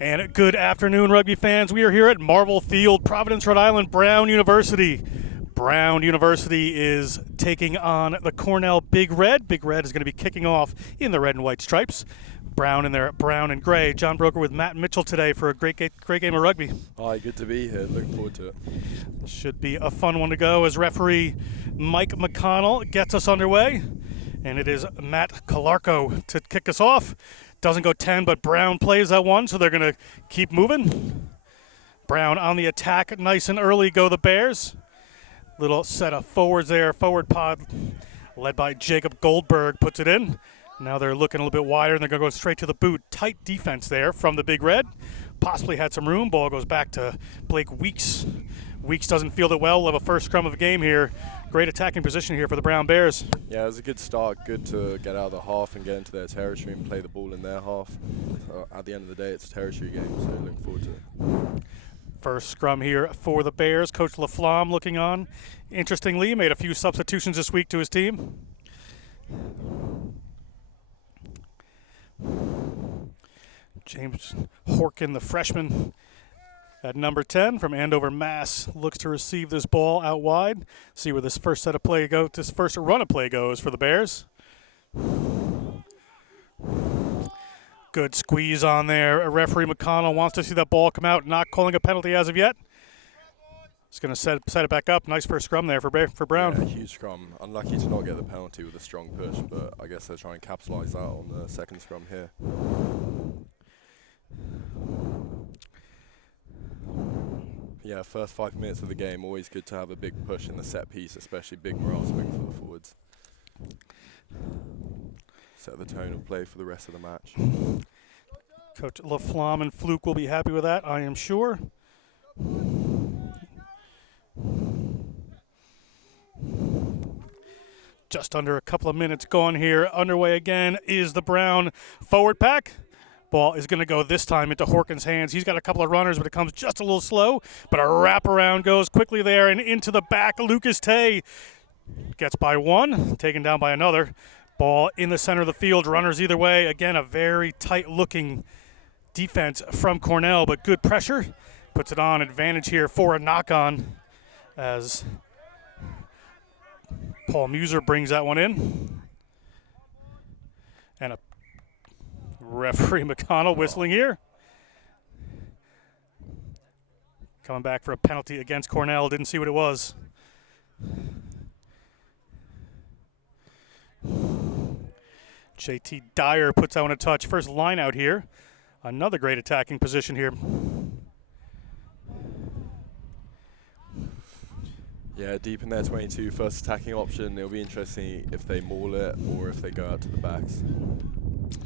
And good afternoon, rugby fans. We are here at Marvel Field, Providence, Rhode Island, Brown University. Brown University is taking on the Cornell Big Red. Big Red is going to be kicking off in the red and white stripes. Brown in their brown and gray. John Broker with Matt Mitchell today for a great game of rugby. Hi, good to be here. Looking forward to it. Should be a fun one to go as referee Mike McConnell gets us underway. And it is Matt Calarco to kick us off. Doesn't go 10, but Brown plays that one, so they're going to keep moving. Brown on the attack, nice and early go the Bears. Little set of forwards there, forward pod led by Jacob Goldberg puts it in. Now they're looking a little bit wider, and they're going to go straight to the boot. Tight defense there from the Big Red. Possibly had some room. Ball goes back to Blake Weeks. Weeks doesn't field it well. We'll have a first scrum of the game here. Great attacking position here for the Brown Bears. Yeah, it was a good start. Good to get out of the half and get into their territory and play the ball in their half. At the end of the day, it's a territory game, so looking forward to it. First scrum here for the Bears. Coach LaFlamme looking on. Interestingly, made a few substitutions this week to his team. James Horkin, the freshman, at number 10 from Andover, Mass, looks to receive this ball out wide. See where this first set of play goes. This first run of play goes for the Bears. Good squeeze on there. Referee McConnell wants to see that ball come out. Not calling a penalty as of yet. It's going to set it back up. Nice first scrum there for Brown. Yeah, huge scrum. Unlucky to not get the penalty with a strong push, but I guess they're trying to capitalise that on the second scrum here. Yeah, first 5 minutes of the game, always good to have a big push in the set piece, especially big morale swing for the forwards. Set the tone of play for the rest of the match. Coach LaFlamme and Fluke will be happy with that, I am sure. Just under a couple of minutes gone here. Underway again is the Brown forward pack. Ball is going to go this time into Horkin's hands. He's got a couple of runners, but it comes just a little slow. But a wraparound goes quickly there and into the back. Lucas Tay gets by one, taken down by another. Ball in the center of the field. Runners either way. Again, a very tight-looking defense from Cornell, but good pressure. Puts it on. Advantage here for a knock-on as Paul Muser brings that one in. And a referee McConnell whistling here. Coming back for a penalty against Cornell. Didn't see what it was. JT Dyer puts that one a touch. First line out here. Another great attacking position here. Yeah, deep in their 22, first attacking option. It'll be interesting if they maul it or if they go out to the backs.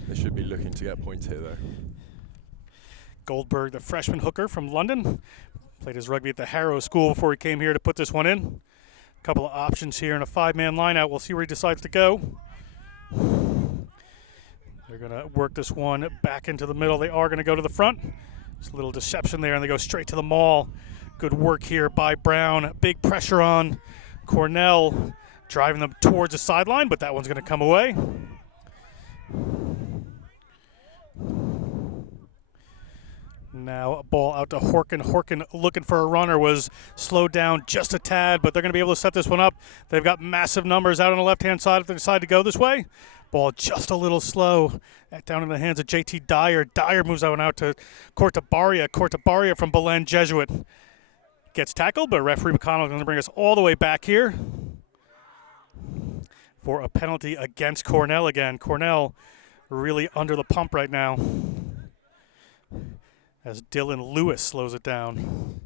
They should be looking to get points here, though. Goldberg, the freshman hooker from London, played his rugby at the Harrow School before he came here to put this one in. A couple of options here in a five-man lineout. We'll see where he decides to go. They're going to work this one back into the middle. They are going to go to the front. Just a little deception there, and they go straight to the maul. Good work here by Brown. Big pressure on Cornell, driving them towards the sideline, but that one's going to come away. Now a ball out to Horkin. Horkin looking for a runner, was slowed down just a tad, but they're going to be able to set this one up. They've got massive numbers out on the left-hand side if they decide to go this way. Ball just a little slow. Down in the hands of JT Dyer. Dyer moves that one out to Cortabaria. Cortabaria from Belen Jesuit. Gets tackled, but referee McConnell is going to bring us all the way back here for a penalty against Cornell again. Cornell really under the pump right now as Dylan Lewis slows it down.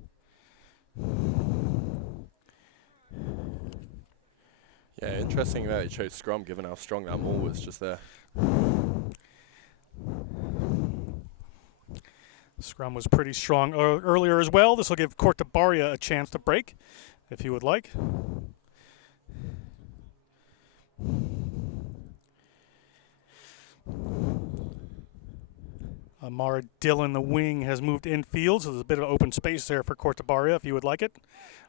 Yeah, interesting that he chose scrum given how strong that maul was just there. Scrum was pretty strong earlier as well. This will give Cortabaria a chance to break if he would like. Amara Dillon, the wing, has moved infield, so there's a bit of open space there for Cortabaria if you would like it.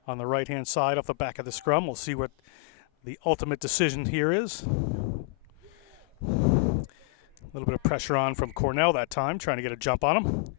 On the right-hand side off the back of the scrum, we'll see what the ultimate decision here is. A little bit of pressure on from Cornell that time, trying to get a jump on him.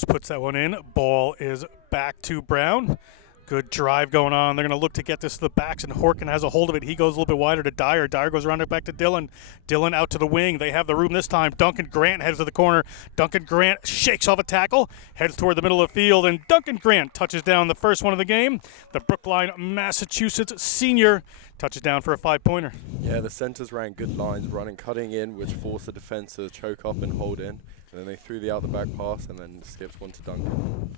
Lewis puts that one in. Ball is back to Brown. Good drive going on. They're going to look to get this to the backs, and Horkin has a hold of it. He goes a little bit wider to Dyer. Dyer goes around it back to Dillon. Dillon out to the wing. They have the room this time. Duncan Grant heads to the corner. Duncan Grant shakes off a tackle, heads toward the middle of the field, and Duncan Grant touches down the first one of the game. The Brookline, Massachusetts senior touches down for a 5-pointer. Yeah, the centers ran good lines, running, cutting in, which forced the defense to choke up and hold in. And then they threw the out-the-back pass and then skips one to Duncan.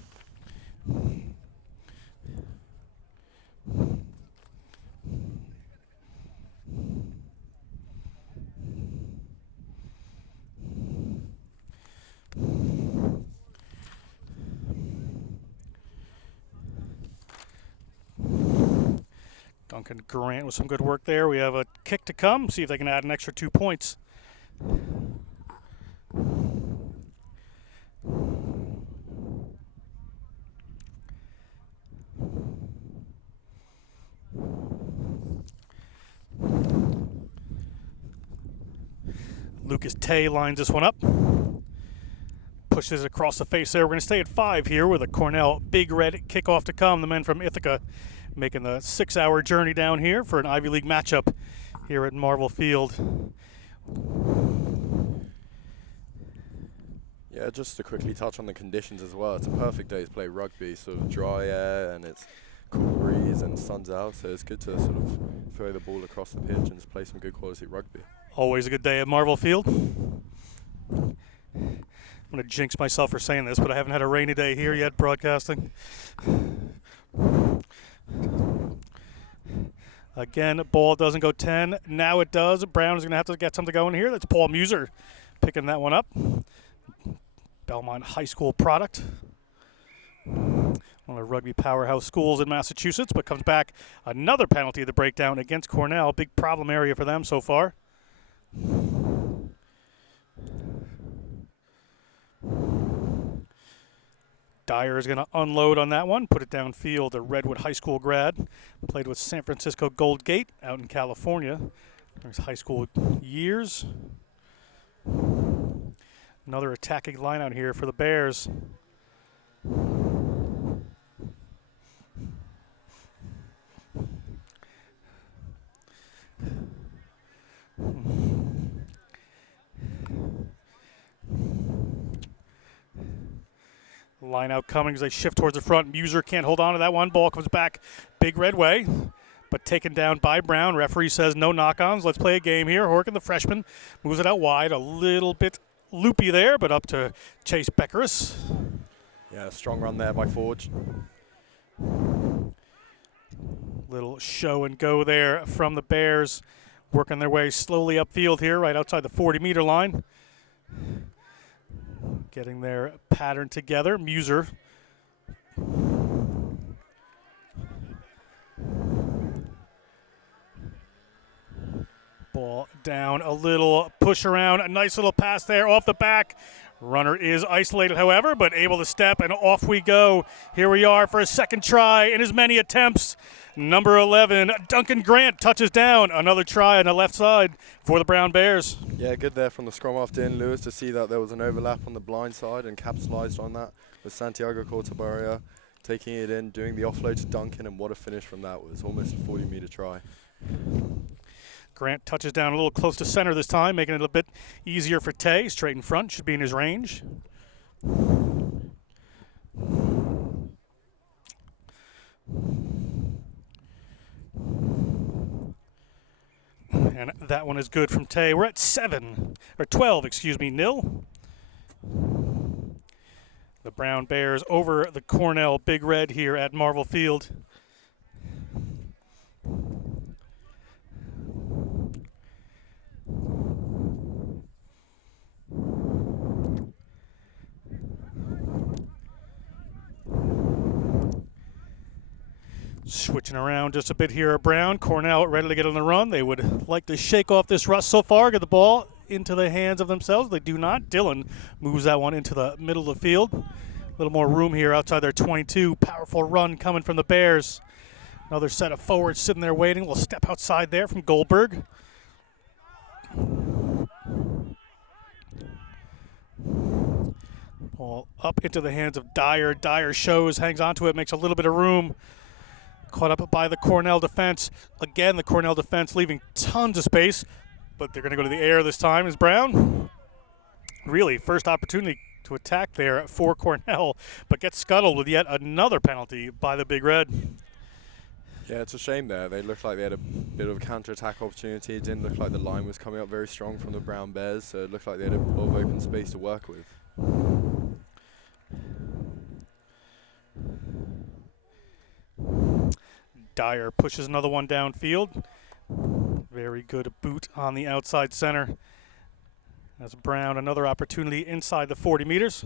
Duncan Grant with some good work there. We have a kick to come. See if they can add an extra 2 points. Lucas Tay lines this one up. Pushes it across the face there. We're going to stay at 5 here with a Cornell Big Red kickoff to come. The men from Ithaca making the 6-hour journey down here for an Ivy League matchup here at Marvel Field. Yeah, just to quickly touch on the conditions as well. It's a perfect day to play rugby, sort of dry air and it's cool breeze and sun's out, so it's good to sort of throw the ball across the pitch and just play some good quality rugby. Always a good day at Marvel Field. I'm going to jinx myself for saying this, but I haven't had a rainy day here yet broadcasting. Again, ball doesn't go 10. Now it does. Brown is going to have to get something going here. That's Paul Muser picking that one up. Belmont High School product. One of the rugby powerhouse schools in Massachusetts, but comes back another penalty of the breakdown against Cornell. Big problem area for them so far. Dyer is going to unload on that one, put it downfield. A Redwood High School grad, played with San Francisco Gold Gate out in California during his high school years. Another attacking line out here for the Bears. Line out Cummings. They shift towards the front. Muser can't hold on to that one. Ball comes back Big Red way, but taken down by Brown. Referee says no knock-ons. Let's play a game here. Horkin, the freshman, moves it out wide. A little bit loopy there, but up to Chase Beckeris. Yeah, strong run there by Forge. Little show and go there from the Bears, working their way slowly upfield here, right outside the 40-meter line. Getting their pattern together. Muser. Ball down a little, push around, a nice little pass there off the back. Runner is isolated, however, but able to step, and off we go. Here we are for a second try in as many attempts. Number 11, Duncan Grant touches down. Another try on the left side for the Brown Bears. Yeah, good there from the scrum half Dean Lewis to see that there was an overlap on the blind side and capitalized on that with Santiago Cortabarria taking it in, doing the offload to Duncan, and what a finish from that. It was almost a 40-meter try. Grant touches down a little close to center this time, making it a bit easier for Tay. Straight in front, should be in his range. And that one is good from Tay. We're at 12, nil. The Brown Bears over the Cornell Big Red here at Marvel Field. Switching around just a bit here at Brown. Cornell ready to get on the run. They would like to shake off this rust so far, get the ball into the hands of themselves. They do not. Dillon moves that one into the middle of the field. A little more room here outside their 22. Powerful run coming from the Bears. Another set of forwards sitting there waiting. We'll step outside there from Goldberg. Ball up into the hands of Dyer. Dyer shows, hangs onto it, makes a little bit of room. Caught up by the Cornell defense. Again, the Cornell defense leaving tons of space, but they're going to go to the air this time. Is Brown. Really, first opportunity to attack there for Cornell, but gets scuttled with yet another penalty by the Big Red. Yeah, it's a shame there. They looked like they had a bit of a counter-attack opportunity. It didn't look like the line was coming up very strong from the Brown Bears, so it looked like they had a lot of open space to work with. Dyer pushes another one downfield. Very good boot on the outside center. As Brown, another opportunity inside the 40 meters.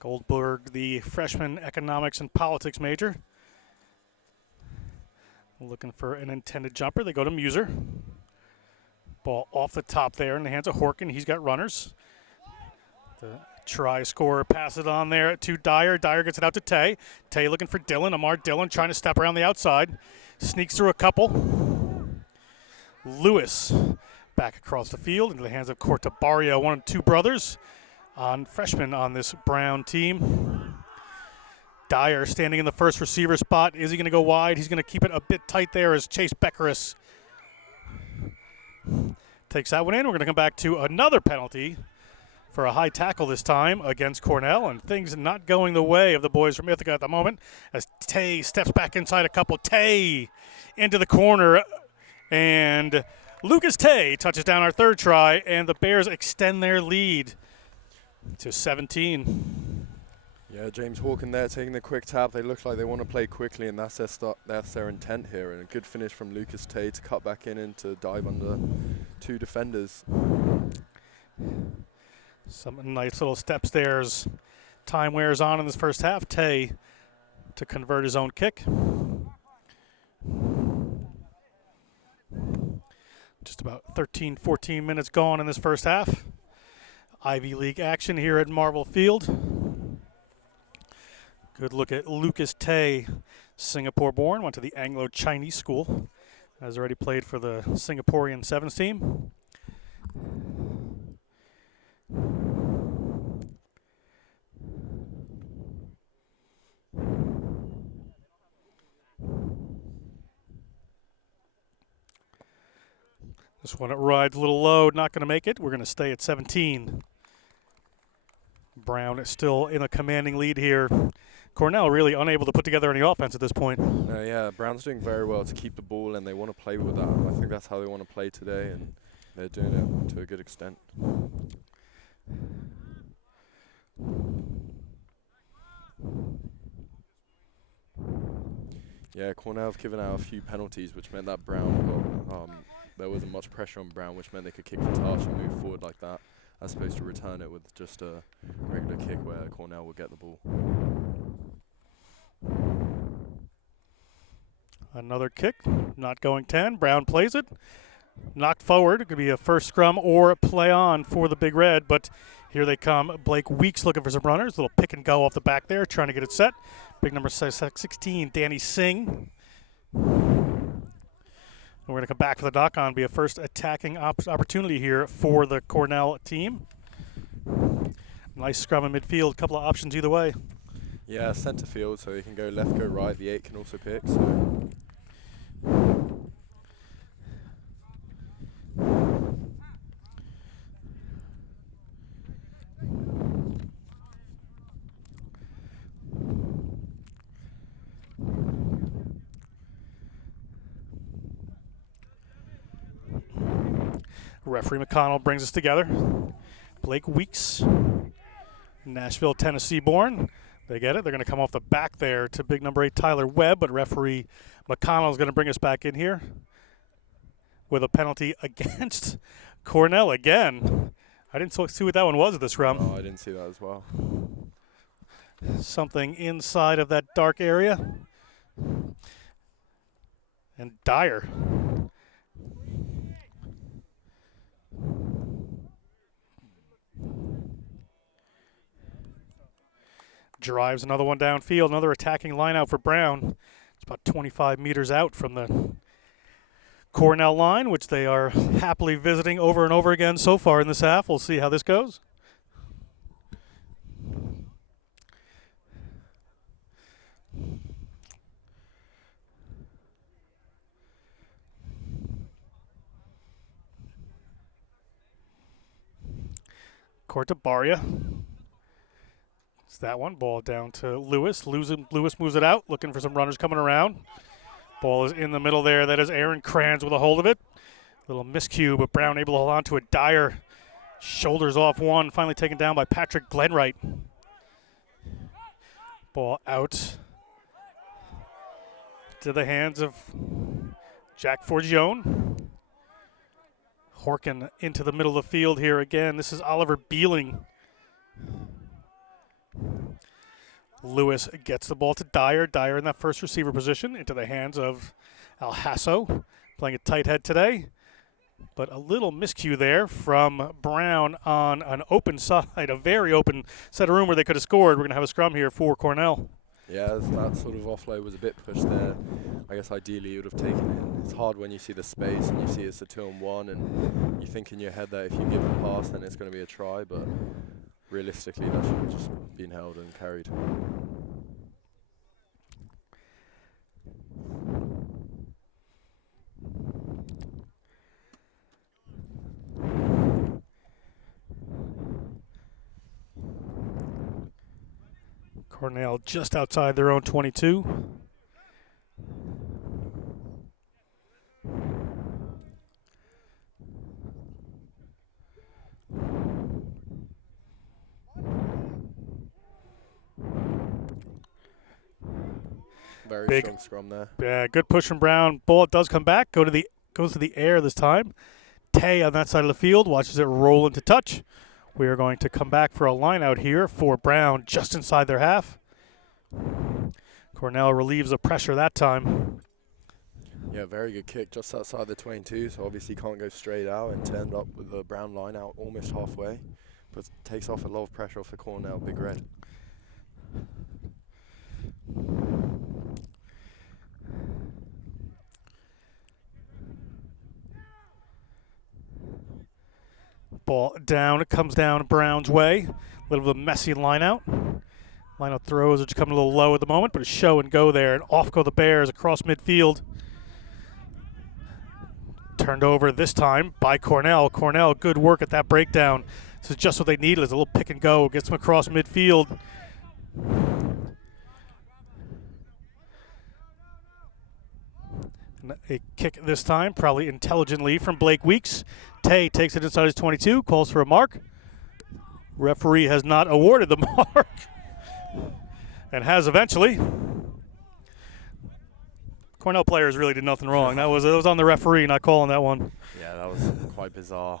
Goldberg, the freshman economics and politics major. Looking for an intended jumper. They go to Muser. Ball off the top there in the hands of Horkin. He's got runners. The try scorer passes it on there to Dyer. Dyer gets it out to Tay. Tay looking for Dillon. Amar Dillon trying to step around the outside. Sneaks through a couple. Lewis back across the field into the hands of Cortabario, one of two brothers on freshman on this Brown team. Dyer standing in the first receiver spot. Is he going to go wide? He's going to keep it a bit tight there as Chase Beckeris takes that one in. We're going to come back to another penalty for a high tackle this time against Cornell, and things not going the way of the boys from Ithaca at the moment as Tay steps back inside a couple. Tay into the corner, and Lucas Tay touches down our third try, and the Bears extend their lead to 17. Yeah, James Hawkin there taking the quick tap. They look like they want to play quickly, and that's their intent here. And a good finish from Lucas Tay to cut back in and to dive under two defenders. Some nice little steps there as time wears on in this first half. Tay to convert his own kick. Just about 13, 14 minutes gone in this first half. Ivy League action here at Marvel Field. Good look at Lucas Tay, Singapore-born, went to the Anglo-Chinese school. Has already played for the Singaporean Sevens team. This one, it rides a little low, not going to make it. We're going to stay at 17. Brown is still in a commanding lead here. Cornell really unable to put together any offense at this point. Yeah, Brown's doing very well to keep the ball, and they want to play with that. I think that's how they want to play today, and they're doing it to a good extent. Yeah, Cornell have given out a few penalties, which meant that Brown got, there wasn't much pressure on Brown, which meant they could kick the touch and move forward like that, as opposed to return it with just a regular kick where Cornell will get the ball. Another kick, not going 10. Brown plays it. Knocked forward. It could be a first scrum or play on for the Big Red, but here they come. Blake Weeks looking for some runners. Little pick and go off the back there, trying to get it set. Big number 16, Danny Singh. And we're going to come back for the knock-on. Be a first attacking opportunity here for the Cornell team. Nice scrum in midfield. A couple of options either way. Yeah, centre field, so you can go left, go right. The 8 can also pick. So. Referee McConnell brings us together. Blake Weeks, Nashville, Tennessee born. They get it. They're going to come off the back there to big number 8, Tyler Webb, but referee McConnell is going to bring us back in here with a penalty against Cornell again. I didn't see what that one was at this round. Oh, I didn't see that as well. Something inside of that dark area. And Dyer. drives another one downfield, another attacking line out for Brown. It's about 25 meters out from the Cornell line, which they are happily visiting over and over again so far in this half. We'll see how this goes. Court to Baria. It's that one. Ball down to Lewis. Lewis moves it out, looking for some runners coming around. Ball is in the middle there. That is Aaron Kranz with a hold of it. Little miscue, but Brown able to hold on to it. Dyer shoulders off one, finally taken down by Patrick Glenwright. Ball out to the hands of Jack Forgione. Horkin into the middle of the field here again. This is Oliver Beeling. Lewis gets the ball to Dyer. Dyer in that first receiver position into the hands of Alhasso, playing a tight head today. But a little miscue there from Brown on an open side, a very open set of room where they could have scored. We're going to have a scrum here for Cornell. Yeah, that sort of offload was a bit pushed there. I guess ideally you would have taken it. It's hard when you see the space and you see it's a 2-on-1 and you think in your head that if you give a pass then it's going to be a try, but realistically that should have just been held and carried. Cornell just outside their own 22. Very Big strong scrum there. Yeah, good push from Brown. Ball does come back. Goes to the air this time. Tay on that side of the field watches it roll into touch. We are going to come back for a line out here for Brown just inside their half. Cornell relieves the pressure that time. Yeah, very good kick just outside the 22, so obviously can't go straight out and turned up with the Brown line out almost halfway, but takes off a lot of pressure off the Cornell Big Red. Ball down, it comes down Brown's way. A little bit of a messy line out. Line out throws are just coming a little low at the moment, but a show and go there, and off go the Bears across midfield. Turned over this time by Cornell. Cornell, good work at that breakdown. This is just what they needed, is a little pick and go. Gets them across midfield. And a kick this time, probably intelligently from Blake Weeks. Tay takes it inside his 22, calls for a mark. Referee has not awarded the mark. And has eventually. Cornell players really did nothing wrong. It was on the referee not calling that one. Yeah, that was quite bizarre.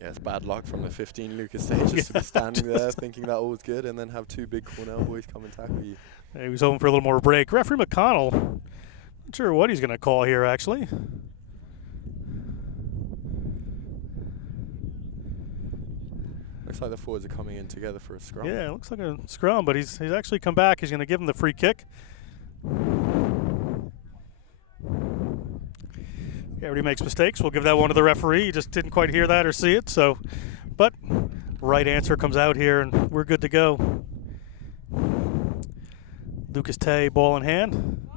Yeah, it's bad luck from the 15 Lucas Stage just to be standing there thinking that all was good and then have two big Cornell boys come and tackle you. Yeah, he was hoping for a little more break. Referee McConnell, not sure what he's going to call here actually. Looks like the forwards are coming in together for a scrum. Yeah, it looks like a scrum, but he's actually come back. He's going to give him the free kick. Yeah, everybody makes mistakes. We'll give that one to the referee. He just didn't quite hear that or see it. So, but right answer comes out here, and we're good to go. Lucas Tay, ball in hand,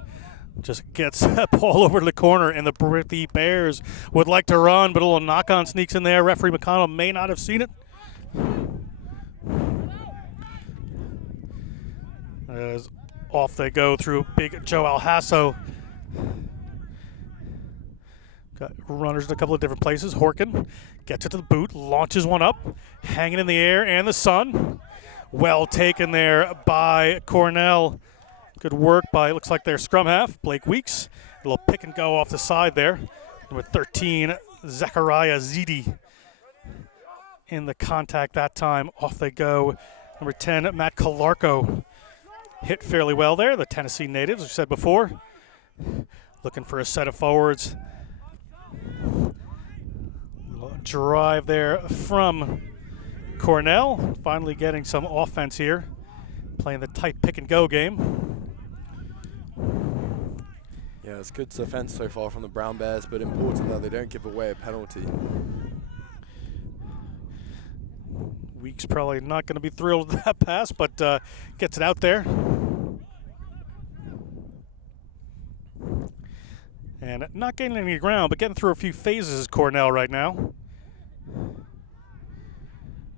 just gets that ball over to the corner, and the Bears would like to run, but a little knock-on sneaks in there. Referee McConnell may not have seen it. As off they go through big Joe Alhasso. Got runners in a couple of different places. Horkin gets it to the boot, launches one up, hanging in the air, and the sun. Well taken there by Cornell. Good work by, looks like their scrum half, Blake Weeks. A little pick and go off the side there. Number 13, Zachariah Zidi in the contact that time. Off they go. Number 10, Matt Calarco. Hit fairly well there, the Tennessee natives, as we said before. Looking for a set of forwards. drive there from Cornell. Finally getting some offense here. Playing the tight pick and go game. Yeah, it's good defense so far from the Brown Bears, but important that they don't give away a penalty. Weeks probably not going to be thrilled with that pass, but gets it out there. And not gaining any ground, but getting through a few phases is Cornell right now.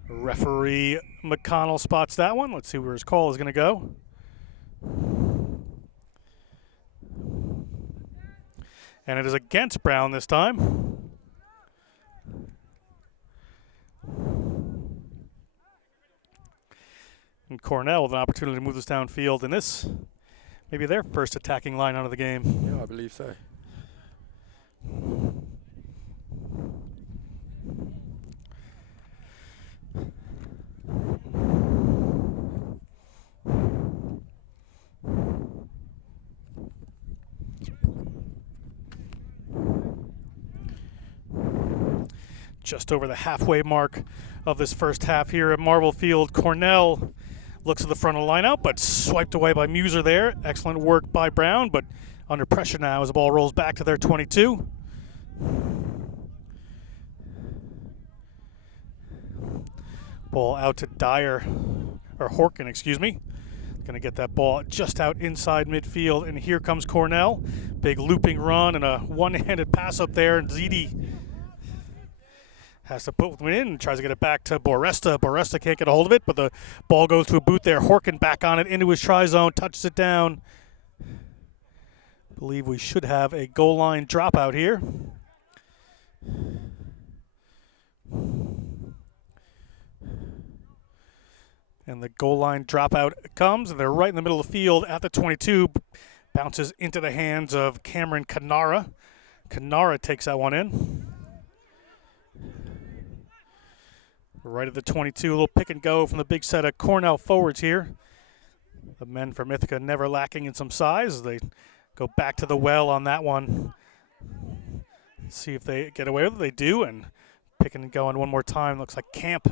Referee McConnell spots that one. Let's see where his call is going to go. And it is against Brown this time. And Cornell with an opportunity to move this downfield, and this maybe their first attacking line out of the game. Yeah, I believe so. Just over the halfway mark of this first half here at Marvel Field. Cornell looks at the front of the lineout, but swiped away by Muser there. Excellent work by Brown, but under pressure now as the ball rolls back to their 22. Ball out to Dyer, or Horkin, excuse me. Going to get that ball just out inside midfield, and here comes Cornell. Big looping run and a one-handed pass up there, and Ziti has to put one in and tries to get it back to Boresta. Boresta can't get a hold of it, but the ball goes to a boot there. Horkin back on it into his try zone, touches it down. Believe we should have a goal line dropout here. And the goal line dropout comes, and they're right in the middle of the field at the 22. Bounces into the hands of Cameron Canara. Canara takes that one in. Right at the 22, a little pick and go from the big set of Cornell forwards here. The men from Ithaca never lacking in some size. They go back to the well on that one. See if they get away with it. They do, and picking and going one more time. Looks like Camp.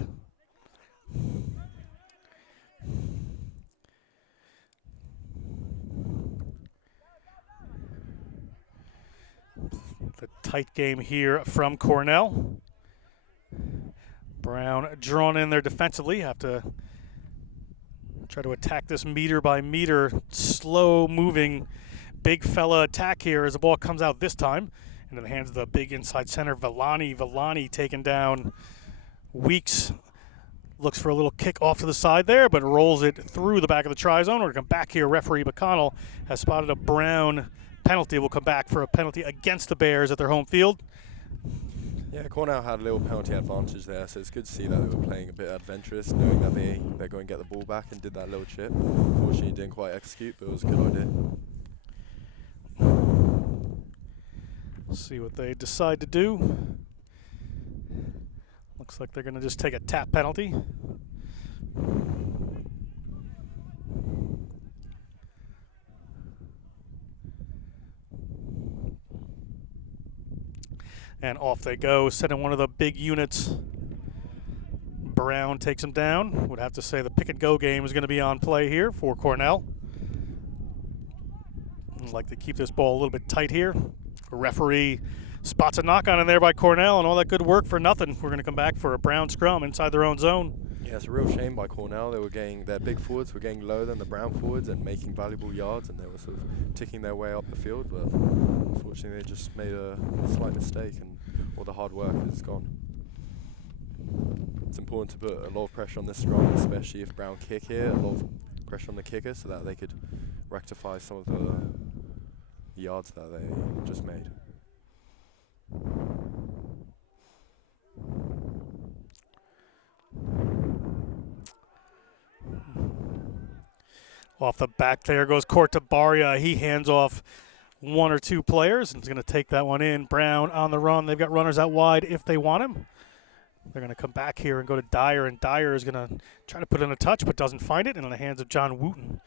The tight game here from Cornell. Brown drawn in there defensively. Have to try to attack this meter by meter, slow moving big fella attack here as the ball comes out this time into the hands of the big inside center Villani. Villani taken down. Weeks looks for a little kick off to the side there, but rolls it through the back of the try zone. We're going to come back here. Referee McConnell has spotted a Brown penalty. We'll come back for a penalty against the Bears at their home field. Yeah, Cornell had a little penalty advantage there, so it's good to see that they were playing a bit adventurous, knowing that they're going to get the ball back, and did that little chip. Unfortunately, didn't quite execute, but it was a good idea. See what they decide to do. Looks like they're going to just take a tap penalty. And off they go, sending one of the big units. Brown takes him down. Would have to say the pick and go game is going to be on play here for Cornell. I'd like to keep this ball a little bit tight here. The referee spots a knock on in there by Cornell, and all that good work for nothing. We're going to come back for a Brown scrum inside their own zone. Yeah, it's a real shame by Cornell. Their big forwards were getting lower than the Brown forwards and making valuable yards, and they were sort of ticking their way up the field, but unfortunately they just made a slight mistake, and all the hard work is gone. It's important to put a lot of pressure on this scrum, especially if Brown kick here, a lot of pressure on the kicker so that they could rectify some of the yards that they just made. Off the back there goes Cortabaria. He hands off one or two players and is going to take that one in. Brown on the run. They've got runners out wide if they want him. They're going to come back here and go to Dyer, and Dyer is going to try to put in a touch but doesn't find it, in the hands of John Wooten.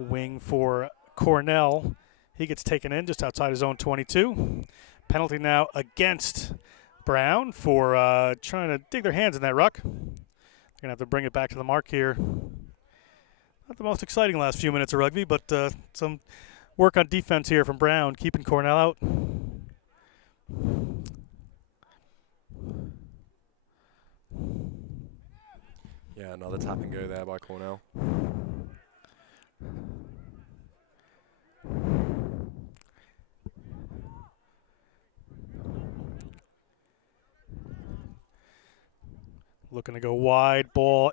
Wing for Cornell. He gets taken in just outside his own 22. Penalty now against Brown for trying to dig their hands in that ruck. They're going to have to bring it back to the mark here. Not the most exciting last few minutes of rugby, but some work on defense here from Brown, keeping Cornell out. Yeah, another tap and go there by Cornell. Looking to go wide, ball.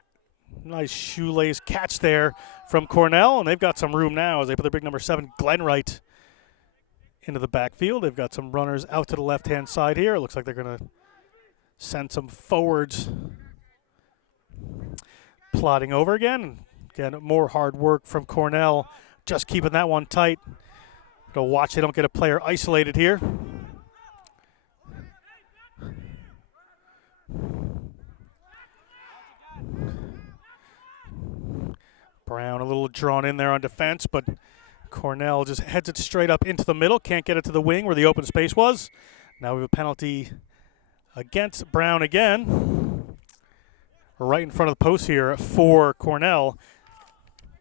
Nice shoelace catch there from Cornell, and they've got some room now as they put their big number 7, Glenn Wright, into the backfield. They've got some runners out to the left-hand side here. It looks like they're going to send some forwards plotting over again. Again, more hard work from Cornell, just keeping that one tight. Gotta watch they don't get a player isolated here. Brown a little drawn in there on defense, but Cornell just heads it straight up into the middle. Can't get it to the wing where the open space was. Now we have a penalty against Brown again. Right in front of the post here for Cornell.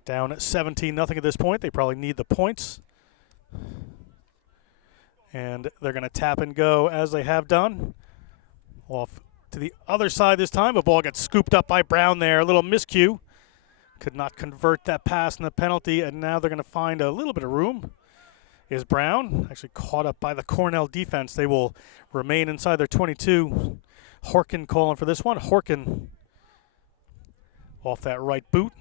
Down at 17-0 at this point. They probably need the points. And they're going to tap and go as they have done. Off to the other side this time. A ball gets scooped up by Brown there. A little miscue. Could not convert that pass in the penalty, and now they're going to find a little bit of room. Is Brown actually caught up by the Cornell defense. They will remain inside their 22. Horkin calling for this one. Horkin off that right boot.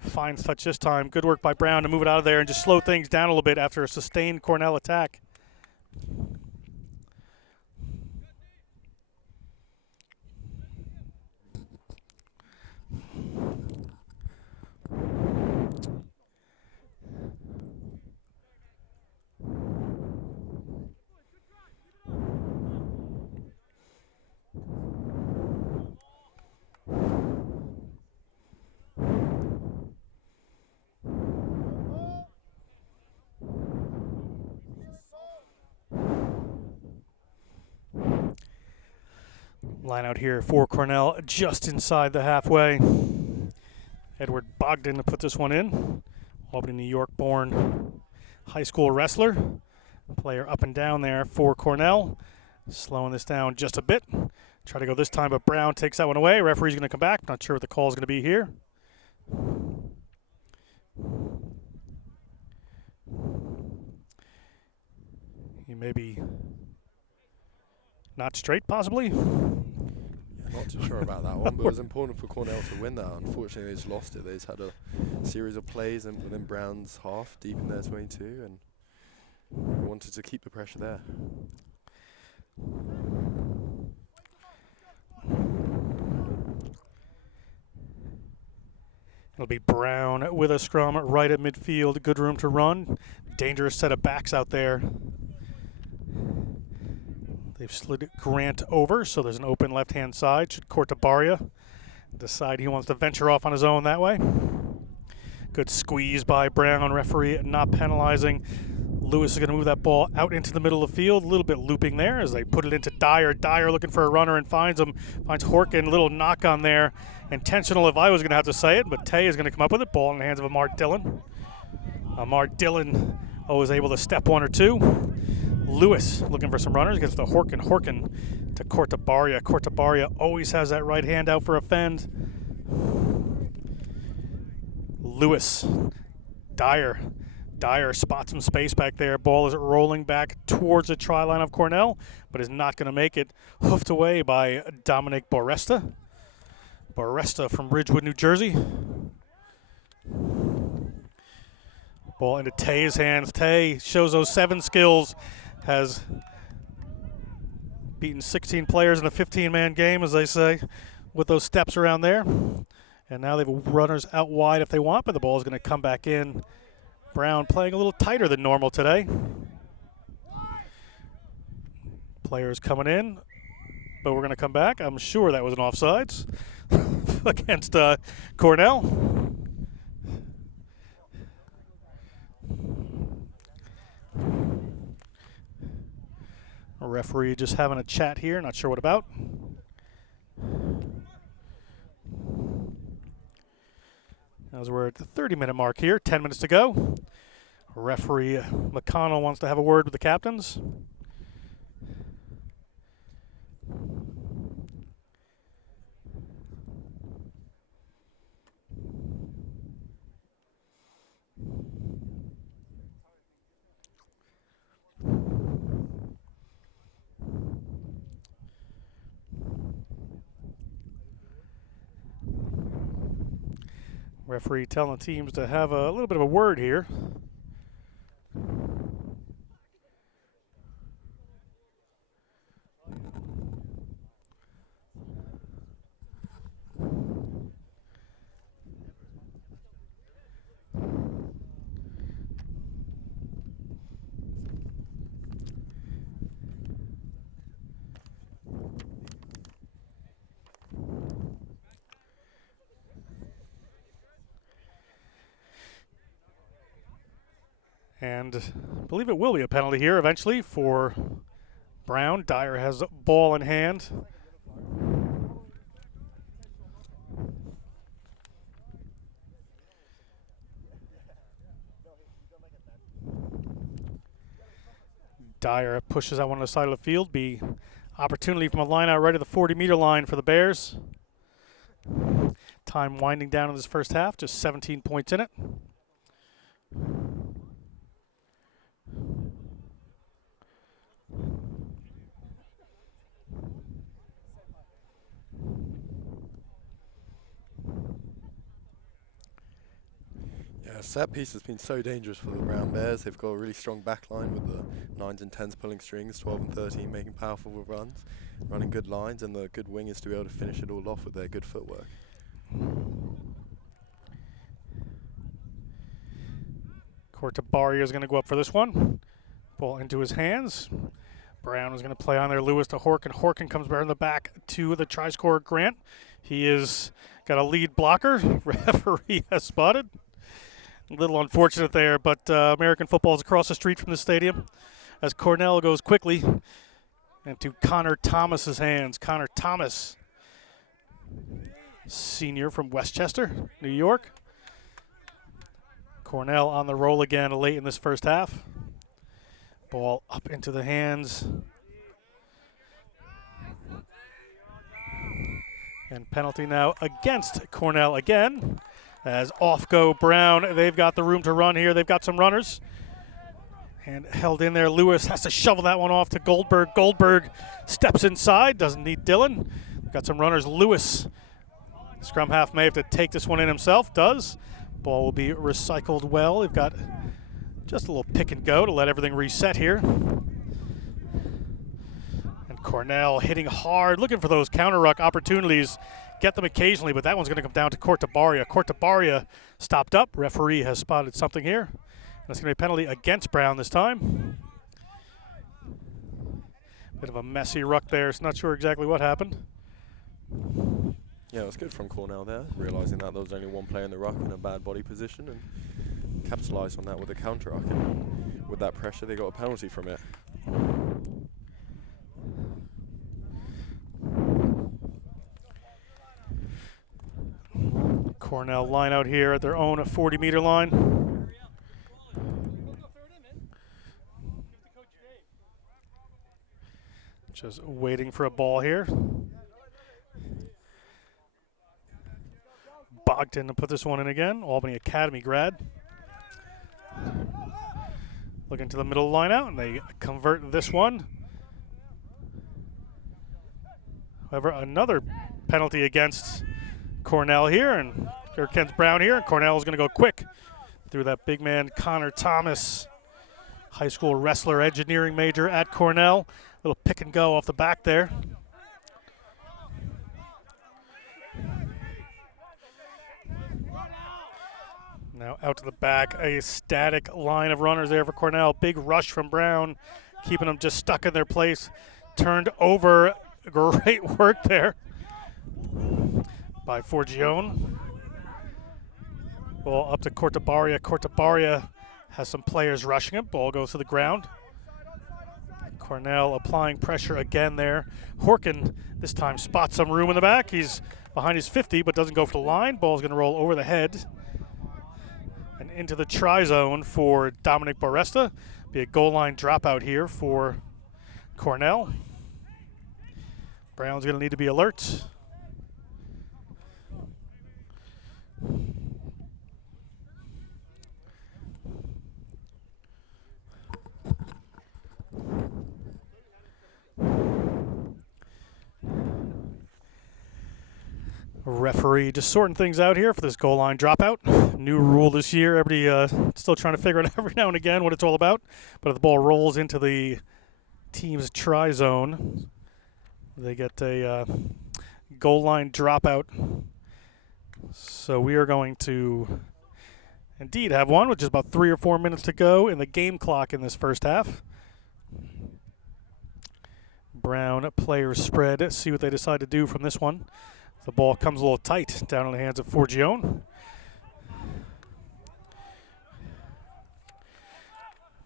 Finds touch this time. Good work by Brown to move it out of there and just slow things down a little bit after a sustained Cornell attack. Line out here for Cornell just inside the halfway. Edward Bogdan to put this one in. Albany, New York born high school wrestler. Player up and down there for Cornell. Slowing this down just a bit. Try to go this time, but Brown takes that one away. Referee's going to come back. Not sure what the call is going to be here. He may be not straight, possibly. Yeah, not too sure about that one, but it was important for Cornell to win that. Unfortunately, they just lost it. They just had a series of plays within Brown's half, deep in their 22, and wanted to keep the pressure there. It'll be Brown with a scrum right at midfield. Good room to run. Dangerous set of backs out there. They've slid Grant over, so there's an open left-hand side. Should Cortabaria decide he wants to venture off on his own that way. Good squeeze by Brown. Referee not penalizing. Lewis is going to move that ball out into the middle of the field. A little bit looping there as they put it into Dyer. Dyer looking for a runner and finds him. Finds Horkin. Little knock on there. Intentional if I was going to have to say it, but Tay is going to come up with it. Ball in the hands of Amar Dillon. Amar Dillon always able to step one or two. Lewis looking for some runners. Gets the Horkin. Horkin to Cortabaria. Cortabaria always has that right hand out for a fend. Lewis. Dyer. Dyer spots some space back there. Ball is rolling back towards the try line of Cornell, but is not going to make it. Hoofed away by Dominic Boresta. Boresta from Ridgewood, New Jersey. Ball into Tay's hands. Tay shows those 7 skills. Has beaten 16 players in a 15-man game, as they say, with those steps around there. And now they have runners out wide if they want, but the ball is going to come back in. Brown playing a little tighter than normal today. Players coming in, but we're going to come back. I'm sure that was an offsides against Cornell. A referee just having a chat here, not sure what about. As we're at the 30-minute mark here, 10 minutes to go. Referee McConnell wants to have a word with the captains. Referee telling teams to have a little bit of a word here. And I believe it will be a penalty here eventually for Brown. Dyer has the ball in hand. Dyer pushes out one on the side of the field. Be opportunity from a line out right at the 40-meter line for the Bears. Time winding down in this first half, just 17 points in it. Yeah, set piece has been so dangerous for the Brown Bears. They've got a really strong back line with the 9s and 10s pulling strings, 12 and 13 making powerful runs, running good lines, and the good wingers to be able to finish it all off with their good footwork. Cortabaria is going to go up for this one. Ball into his hands. Brown is going to play on there. Lewis to Horkin. Horkin comes back in the back to the try-scorer Grant. He is got a lead blocker. Referee has spotted. A little unfortunate there, but American football is across the street from the stadium as Cornell goes quickly into Connor Thomas's hands. Connor Thomas, senior from Westchester, New York. Cornell on the roll again late in this first half. Ball up into the hands. And penalty now against Cornell again. As off go Brown. They've got the room to run here. They've got some runners. And held in there. Lewis has to shovel that one off to Goldberg. Goldberg steps inside. Doesn't need Dillon. Got some runners. Lewis. Scrum half may have to take this one in himself. Does. Ball will be recycled well. They've got just a little pick and go to let everything reset here. And Cornell hitting hard, looking for those counter ruck opportunities. Get them occasionally, but that one's going to come down to Cortabaria. Cortabaria stopped up. Referee has spotted something here. And it's going to be a penalty against Brown this time. Bit of a messy ruck there. So not sure exactly what happened. Yeah, it was good from Cornell there, realising that there was only one player in the ruck in a bad body position and capitalised on that with a counter ruck. And with that pressure, they got a penalty from it. Cornell line out here at their own 40-meter line. Just waiting for a ball here. Bogdan to put this one in again. Albany Academy grad. Looking to the middle line out, and they convert this one. However, another penalty against Cornell here, and against Brown here. Cornell is going to go quick through that big man, Connor Thomas, high school wrestler, engineering major at Cornell. Little pick and go off the back there. Now out to the back, a static line of runners there for Cornell. Big rush from Brown, keeping them just stuck in their place. Turned over, great work there by Forgione. Ball up to Cortabaria. Cortabaria has some players rushing him. Ball goes to the ground. Cornell applying pressure again there. Horkin this time spots some room in the back. He's behind his 50 but doesn't go for the line. Ball's going to roll over the head and into the try zone for Dominic Boresta. Be a goal line dropout here for Cornell. Brown's going to need to be alert. Referee just sorting things out here for this goal line dropout. New rule this year. Everybody still trying to figure it out every now and again what it's all about. But if the ball rolls into the team's try zone, they get a goal line dropout. So we are going to indeed have one with just about 3 or 4 minutes to go in the game clock in this first half. Brown players spread. See what they decide to do from this one. The ball comes a little tight down in the hands of Forgione.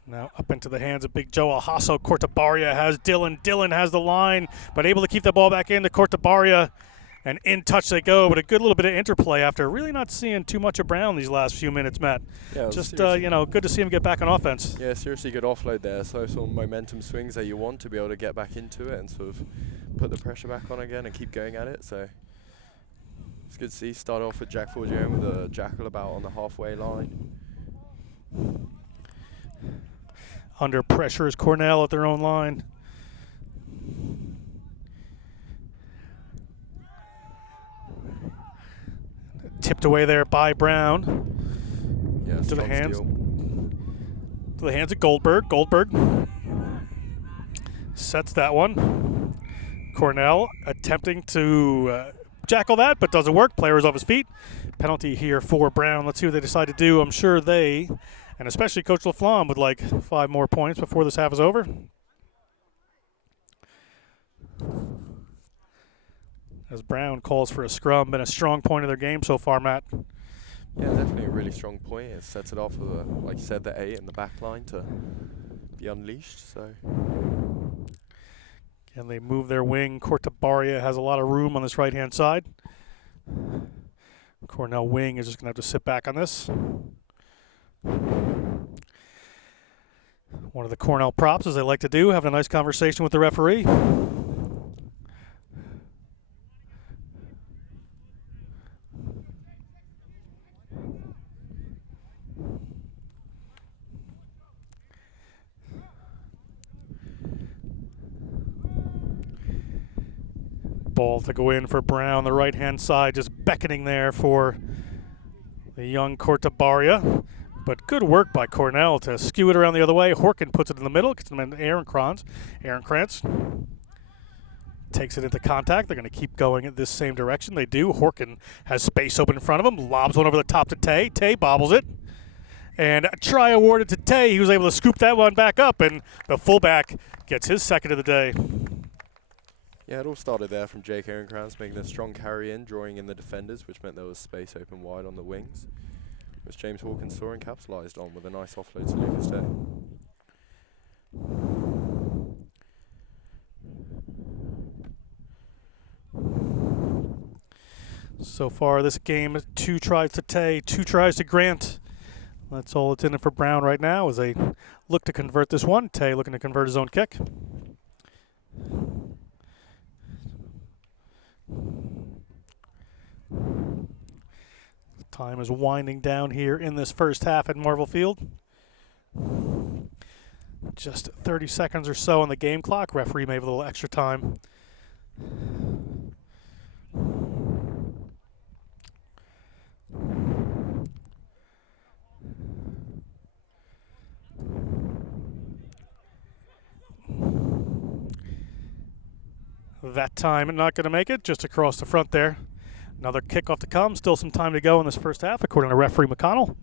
Now up into the hands of Big Joe Alhasso. Cortabaria has Dylan. Dylan has the line, but able to keep the ball back into Cortabaria. And in touch they go, but a good little bit of interplay after really not seeing too much of Brown these last few minutes, Matt. Yeah, just, good to see him get back on offense. Yeah, seriously good offload there. So sort of momentum swings that you want to be able to get back into it and sort of put the pressure back on again and keep going at it. So it's good to see. Start off with Jack Forgione with a jackal about on the halfway line. Under pressure is Cornell at their own line. Tipped away there by Brown. Yeah, to the hands. steal. To the hands of Goldberg. Goldberg sets that one. Cornell attempting to jackal that, but doesn't work. Player is off his feet. Penalty here for Brown. Let's see what they decide to do. I'm sure they, and especially Coach LaFlamme, would like 5 more points before this half is over. As Brown calls for a scrum. Been a strong point of their game so far, Matt. Yeah, definitely a really strong point. It sets it off with, like you said, the 8 in the back line to be unleashed. So. And they move their wing. Cortabaria has a lot of room on this right-hand side. Cornell wing is just going to have to sit back on this. One of the Cornell props, as they like to do, having a nice conversation with the referee. Ball to go in for Brown, the right-hand side, just beckoning there for the young Cortabaria. But good work by Cornell to skew it around the other way. Horkin puts it in the middle, gets him in Aaron Krantz. Aaron Krantz takes it into contact. They're going to keep going in this same direction. They do. Horkin has space open in front of him, lobs one over the top to Tay. Tay bobbles it. And a try awarded to Tay. He was able to scoop that one back up, and the fullback gets his second of the day. Yeah, it all started there from Jake Aaron-Krantz making a strong carry in, drawing in the defenders, which meant there was space open wide on the wings, which James Hawkins saw and capitalised on with a nice offload to Lucas Day. So far this game, 2 tries to Tay, 2 tries to Grant. That's all that's in it for Brown right now as they look to convert this one. Tay looking to convert his own kick. Time is winding down here in this first half at Marvel Field. Just 30 seconds or so on the game clock. Referee may have a little extra time. That time not going to make it, just across the front there. Another kickoff to come. Still some time to go in this first half, according to referee McConnell.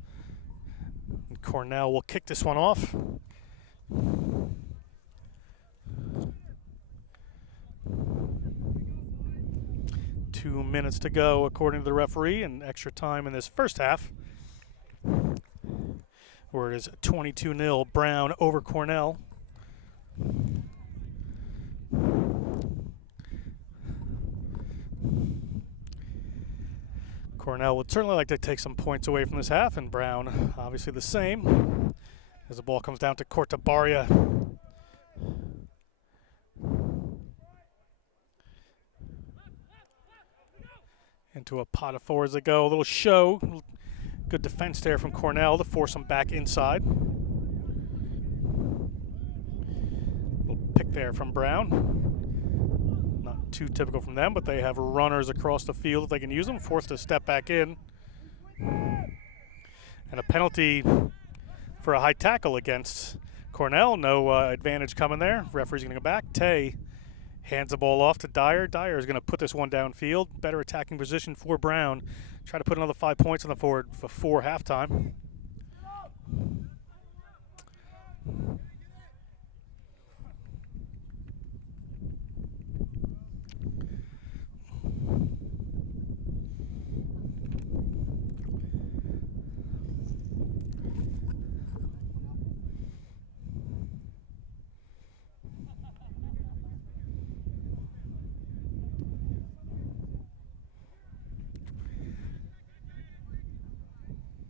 And Cornell will kick this one off. Two minutes to go, according to the referee, and extra time in this first half, where it is 22-0 Brown over Cornell. Cornell would certainly like to take some points away from this half, and Brown obviously the same as the ball comes down to Cortabaria. Into a pot of four as they go. A little show. Good defense there from Cornell to force them back inside. Little pick there from Brown. Not too typical from them, but they have runners across the field if they can use them. Forced to step back in. And a penalty for a high tackle against Cornell. No advantage coming there. Referee's going to go back. Tay hands the ball off to Dyer. Dyer is going to put this one downfield. Better attacking position for Brown. Try to put another 5 points on the board before halftime.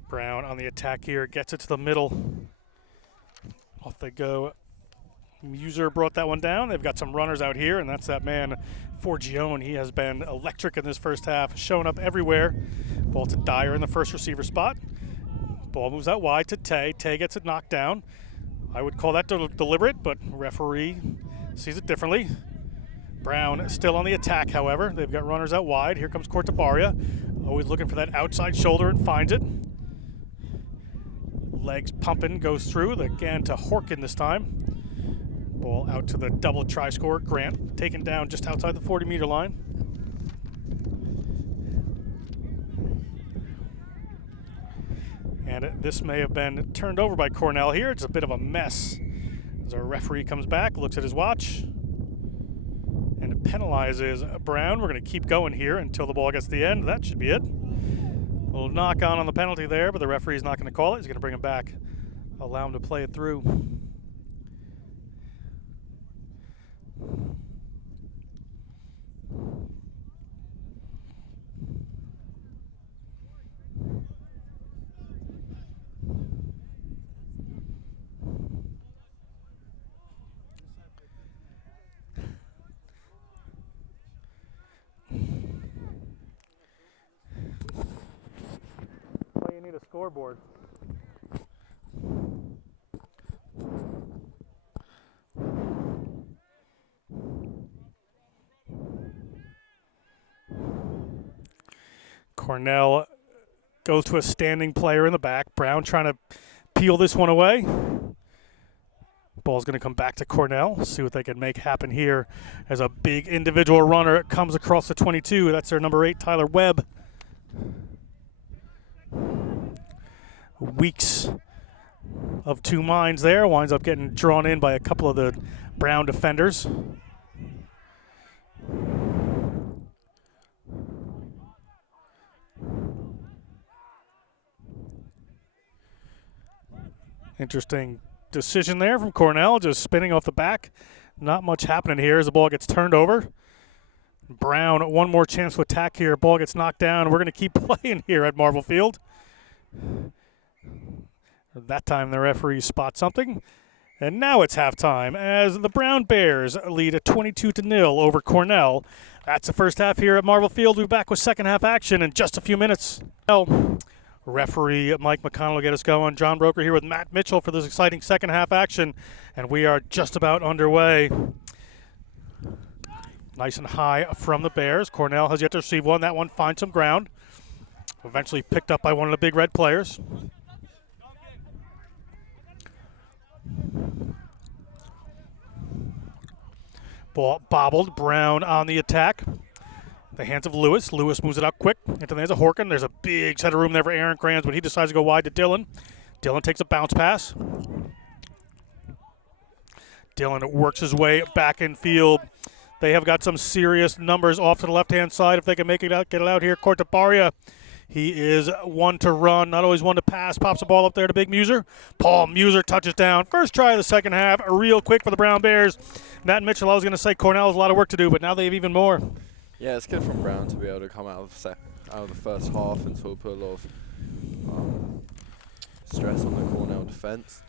Brown on the attack here, gets it to the middle. Off they go. Muser brought that one down. They've got some runners out here, and that's that man, Forgione. He has been electric in this first half, showing up everywhere. Ball to Dyer in the first receiver spot. Ball moves out wide to Tay. Tay gets it knocked down. I would call that deliberate, but referee sees it differently. Brown still on the attack, however. They've got runners out wide. Here comes Cortabaria. Always looking for that outside shoulder and finds it. Legs pumping, goes through. Again to Horkin this time. Ball out to the double try scorer, Grant. Taken down just outside the 40-meter line. And this may have been turned over by Cornell here. It's a bit of a mess. As our referee comes back, looks at his watch, and it penalizes Brown. We're going to keep going here until the ball gets to the end. That should be it. A little knock on the penalty there, but the referee's not going to call it. He's going to bring him back, allow him to play it through. You need a scoreboard. Cornell goes to a standing player in the back. Brown trying to peel this one away. Ball's going to come back to Cornell. See what they can make happen here as a big individual runner comes across the 22. That's their number 8, Tyler Webb. Weeks of two minds there. Winds up getting drawn in by a couple of the Brown defenders. Interesting decision there from Cornell, just spinning off the back. Not much happening here as the ball gets turned over. Brown, one more chance to attack here. Ball gets knocked down. We're going to keep playing here at Marvel Field. That time the referee spots something. And now it's halftime as the Brown Bears lead at 22-0 over Cornell. That's the first half here at Marvel Field. We'll be back with second half action in just a few minutes. Referee Mike McConnell will get us going. John Broker here with Matt Mitchell for this exciting second half action. And we are just about underway. Nice and high from the Bears. Cornell has yet to receive one. That one finds some ground. Eventually picked up by one of the big red players. Ball bobbled. Brown on the attack. The hands of Lewis. Lewis moves it out quick into the hands of Horkin. There's a big set of room there for Aaron Kranz, but he decides to go wide to Dillon. Dillon takes a bounce pass. Dillon works his way back in field. They have got some serious numbers off to the left-hand side if they can make it out, get it out here. Cortabaria, he is one to run, not always one to pass. Pops the ball up there to Big Muser. Paul Muser touches down. First try of the second half, real quick for the Brown Bears. Matt Mitchell, I was going to say Cornell has a lot of work to do, but now they have even more. Yeah, it's good from Brown to be able to come out of the first half and sort of put a lot of stress on the Cornell defence.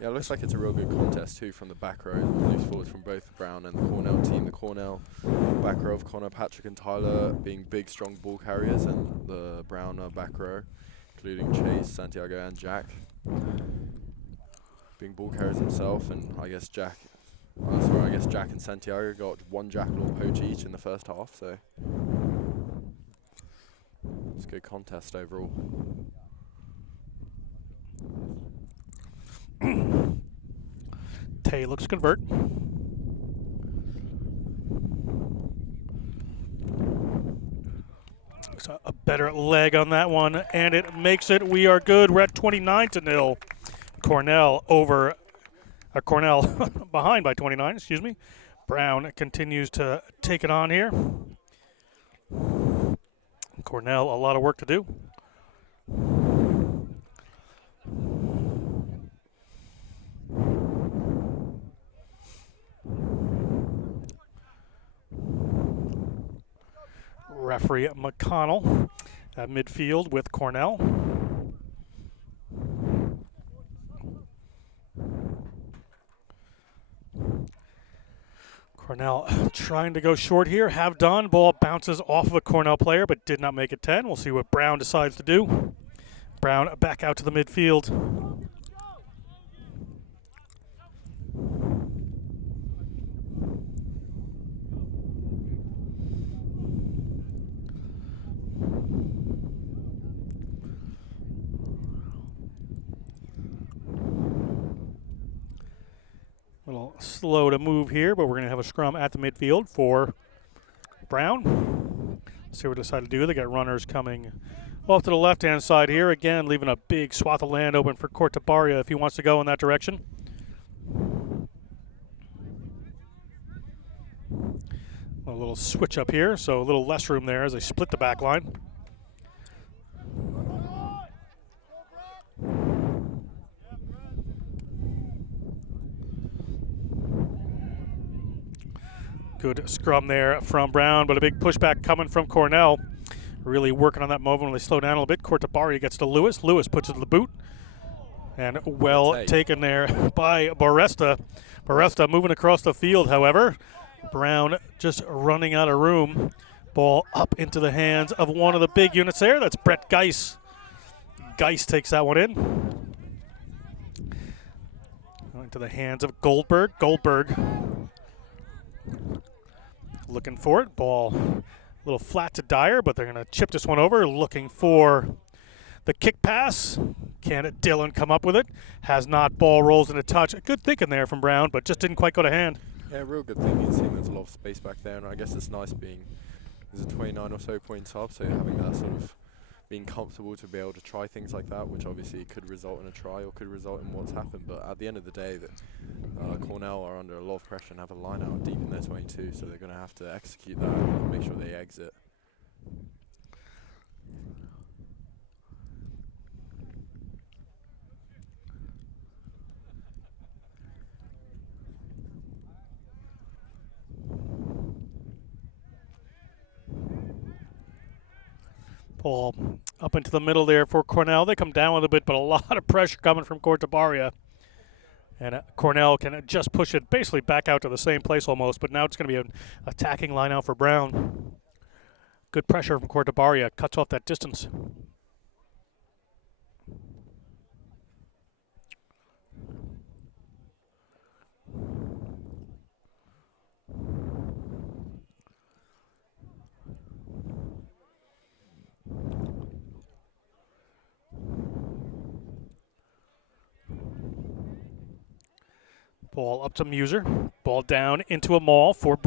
Yeah, it looks like it's a real good contest too from the back row. Loose forwards from both the Brown and the Cornell team. The Cornell back row of Connor, Patrick and Tyler being big, strong ball carriers, and the Brown back row, including Chase, Santiago and Jack, being ball carriers themselves. And I guess Jack and Santiago got one jackal or poach each in the first half, so it's a good contest overall. Tay looks to convert. So a better leg on that one, and it makes it. We are good. We're at 29-0. Cornell behind by 29, excuse me. Brown continues to take it on here. Cornell, a lot of work to do. Referee McConnell at midfield with Cornell. Cornell trying to go short here, have done. Ball bounces off of a Cornell player, but did not make it 10. We'll see what Brown decides to do. Brown back out to the midfield. A little slow to move here, but we're going to have a scrum at the midfield for Brown. See what they decide to do. They got runners coming off to the left-hand side here. Again, leaving a big swath of land open for Cortabaria if he wants to go in that direction. A little switch up here, so a little less room there as they split the back line. Good scrum there from Brown, but a big pushback coming from Cornell. Really working on that moment when they slow down a little bit. Cortabaria gets to Lewis. Lewis puts it to the boot. And well taken there by Baresta. Baresta moving across the field, however. Brown just running out of room. Ball up into the hands of one of the big units there. That's Brett Geis. Geis takes that one in. Into the hands of Goldberg. Goldberg looking for it. Ball a little flat to Dyer, but they're going to chip this one over. Looking for the kick pass. Can Dylan come up with it? Has not. Ball rolls into touch. Good thinking there from Brown, but just didn't quite go to hand. Yeah, real good thinking. Seeing there's a lot of space back there, and I guess it's nice being there's a 29 or so points up, so having that sort of being comfortable to be able to try things like that, which obviously could result in a try or could result in what's happened. But at the end of the day, Cornell are under a lot of pressure and have a line out deep in their 22, so they're going to have to execute that and make sure they exit. Ball up into the middle there for Cornell. They come down a little bit, but a lot of pressure coming from Cortabaria. And Cornell can just push it basically back out to the same place almost, but now it's going to be an attacking line out for Brown. Good pressure from Cortabaria. Cuts off that distance. Ball up to Muser. Ball down into a maul for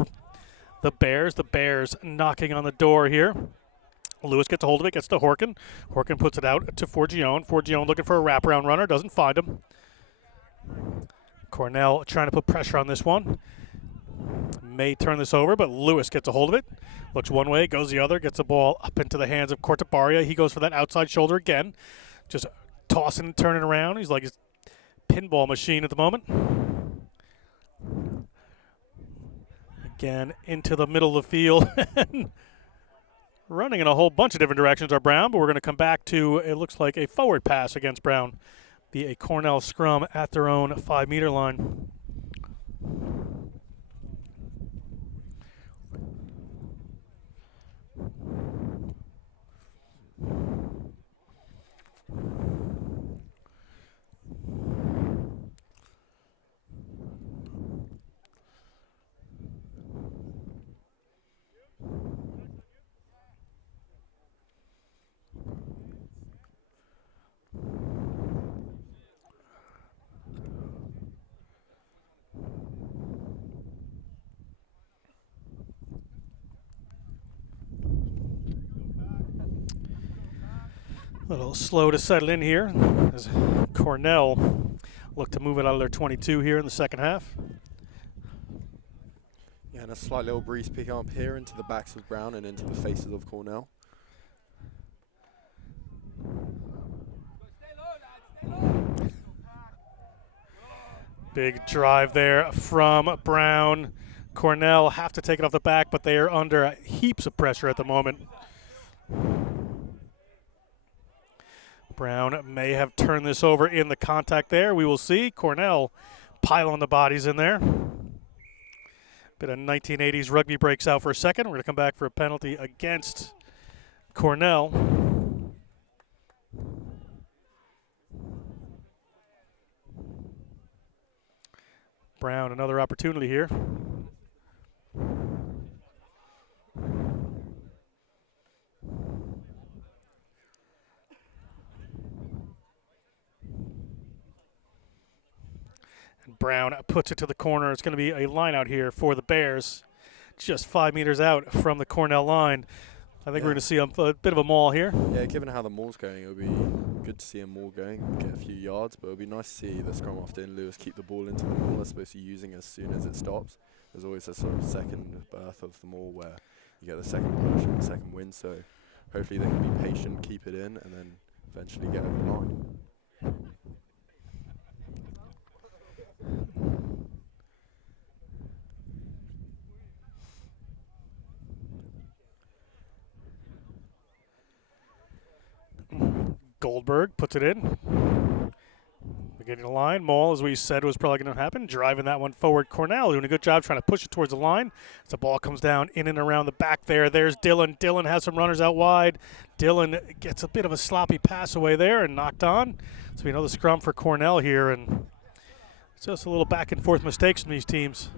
the Bears. The Bears knocking on the door here. Lewis gets a hold of it, gets to Horkin. Horkin puts it out to Forgione. Forgione looking for a wraparound runner, doesn't find him. Cornell trying to put pressure on this one. May turn this over, but Lewis gets a hold of it. Looks one way, goes the other, gets the ball up into the hands of Cortabaria. He goes for that outside shoulder again. Just tossing and turning around. He's like pinball machine at the moment. Again, into the middle of the field. Running in a whole bunch of different directions are Brown, but we're going to come back to, it looks like, a forward pass against Brown. Be a Cornell scrum at their own 5-meter line. A little slow to settle in here as Cornell look to move it out of their 22 here in the second half. Yeah, and a slight little breeze picking up here into the backs of Brown and into the faces of Cornell. Big drive there from Brown. Cornell have to take it off the back, but they are under heaps of pressure at the moment. Brown may have turned this over in the contact there. We will see. Cornell piling the bodies in there. Bit of 1980s rugby breaks out for a second. We're going to come back for a penalty against Cornell. Brown, another opportunity here. Brown puts it to the corner. It's going to be a line out here for the Bears, just 5 meters out from the Cornell line. I think we're going to see a bit of a maul here. Yeah, given how the maul's going, it would be good to see a maul going, get a few yards, but it would be nice to see the scrum half in Lewis keep the ball into the maul as opposed to using as soon as it stops. There's always a sort of second birth of the maul where you get the second push and the second win, so hopefully they can be patient, keep it in, and then eventually get over the line. Goldberg puts it in. Beginning the line. Maul, as we said, was probably going to happen. Driving that one forward. Cornell doing a good job trying to push it towards the line. As the ball comes down in and around the back there. There's Dillon. Dillon has some runners out wide. Dillon gets a bit of a sloppy pass away there and knocked on. So we know the scrum for Cornell here, and it's just a little back and forth mistakes from these teams.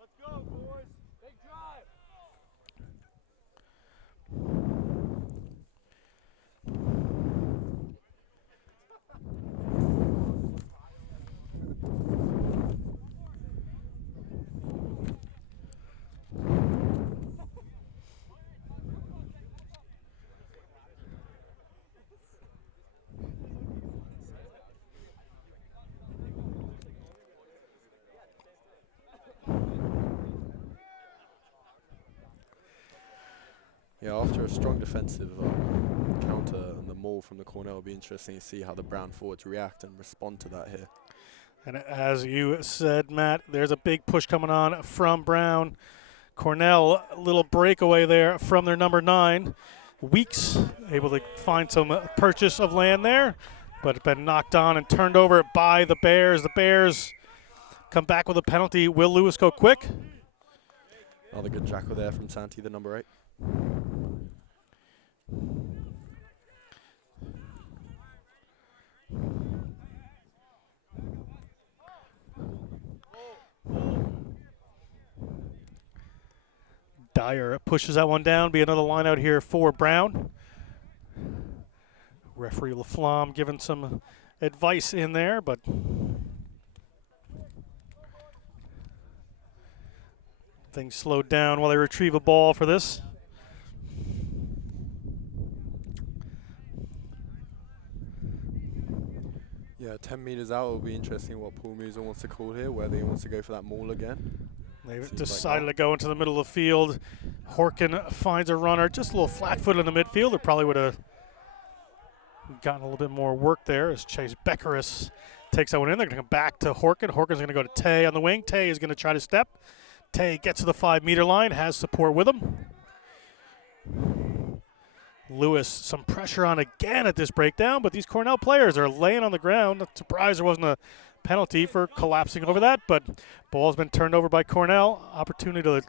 Let's go, boys. Big drive. Yeah, after a strong defensive counter and the maul from the Cornell, it'll be interesting to see how the Brown forwards react and respond to that here. And as you said, Matt, there's a big push coming on from Brown. Cornell, a little breakaway there from their number 9. Weeks able to find some purchase of land there, but it's been knocked on and turned over by the Bears. The Bears come back with a penalty. Will Lewis go quick? Another good jackal there from Santi, the number 8. Dyer pushes that one down. Be another line out here for Brown. Referee LaFlamme giving some advice in there, but things slowed down while they retrieve a ball for this. Yeah, 10 meters out, it'll be interesting what Paul Muser wants to call here, whether he wants to go for that maul again. They've Seems decided like to go into the middle of the field. Horkin finds a runner, just a little flat foot in the midfield. It probably would have Gotten a little bit more work there as Chase Beckeris takes that one in. They're going to come back to Horkin. Horkin's going to go to Tay on the wing. Tay is going to try to step. Tay gets to the 5-meter line, has support with him. Lewis, some pressure on again at this breakdown, but these Cornell players are laying on the ground. Not surprised there wasn't a penalty for collapsing over that, but ball's been turned over by Cornell. Opportunity to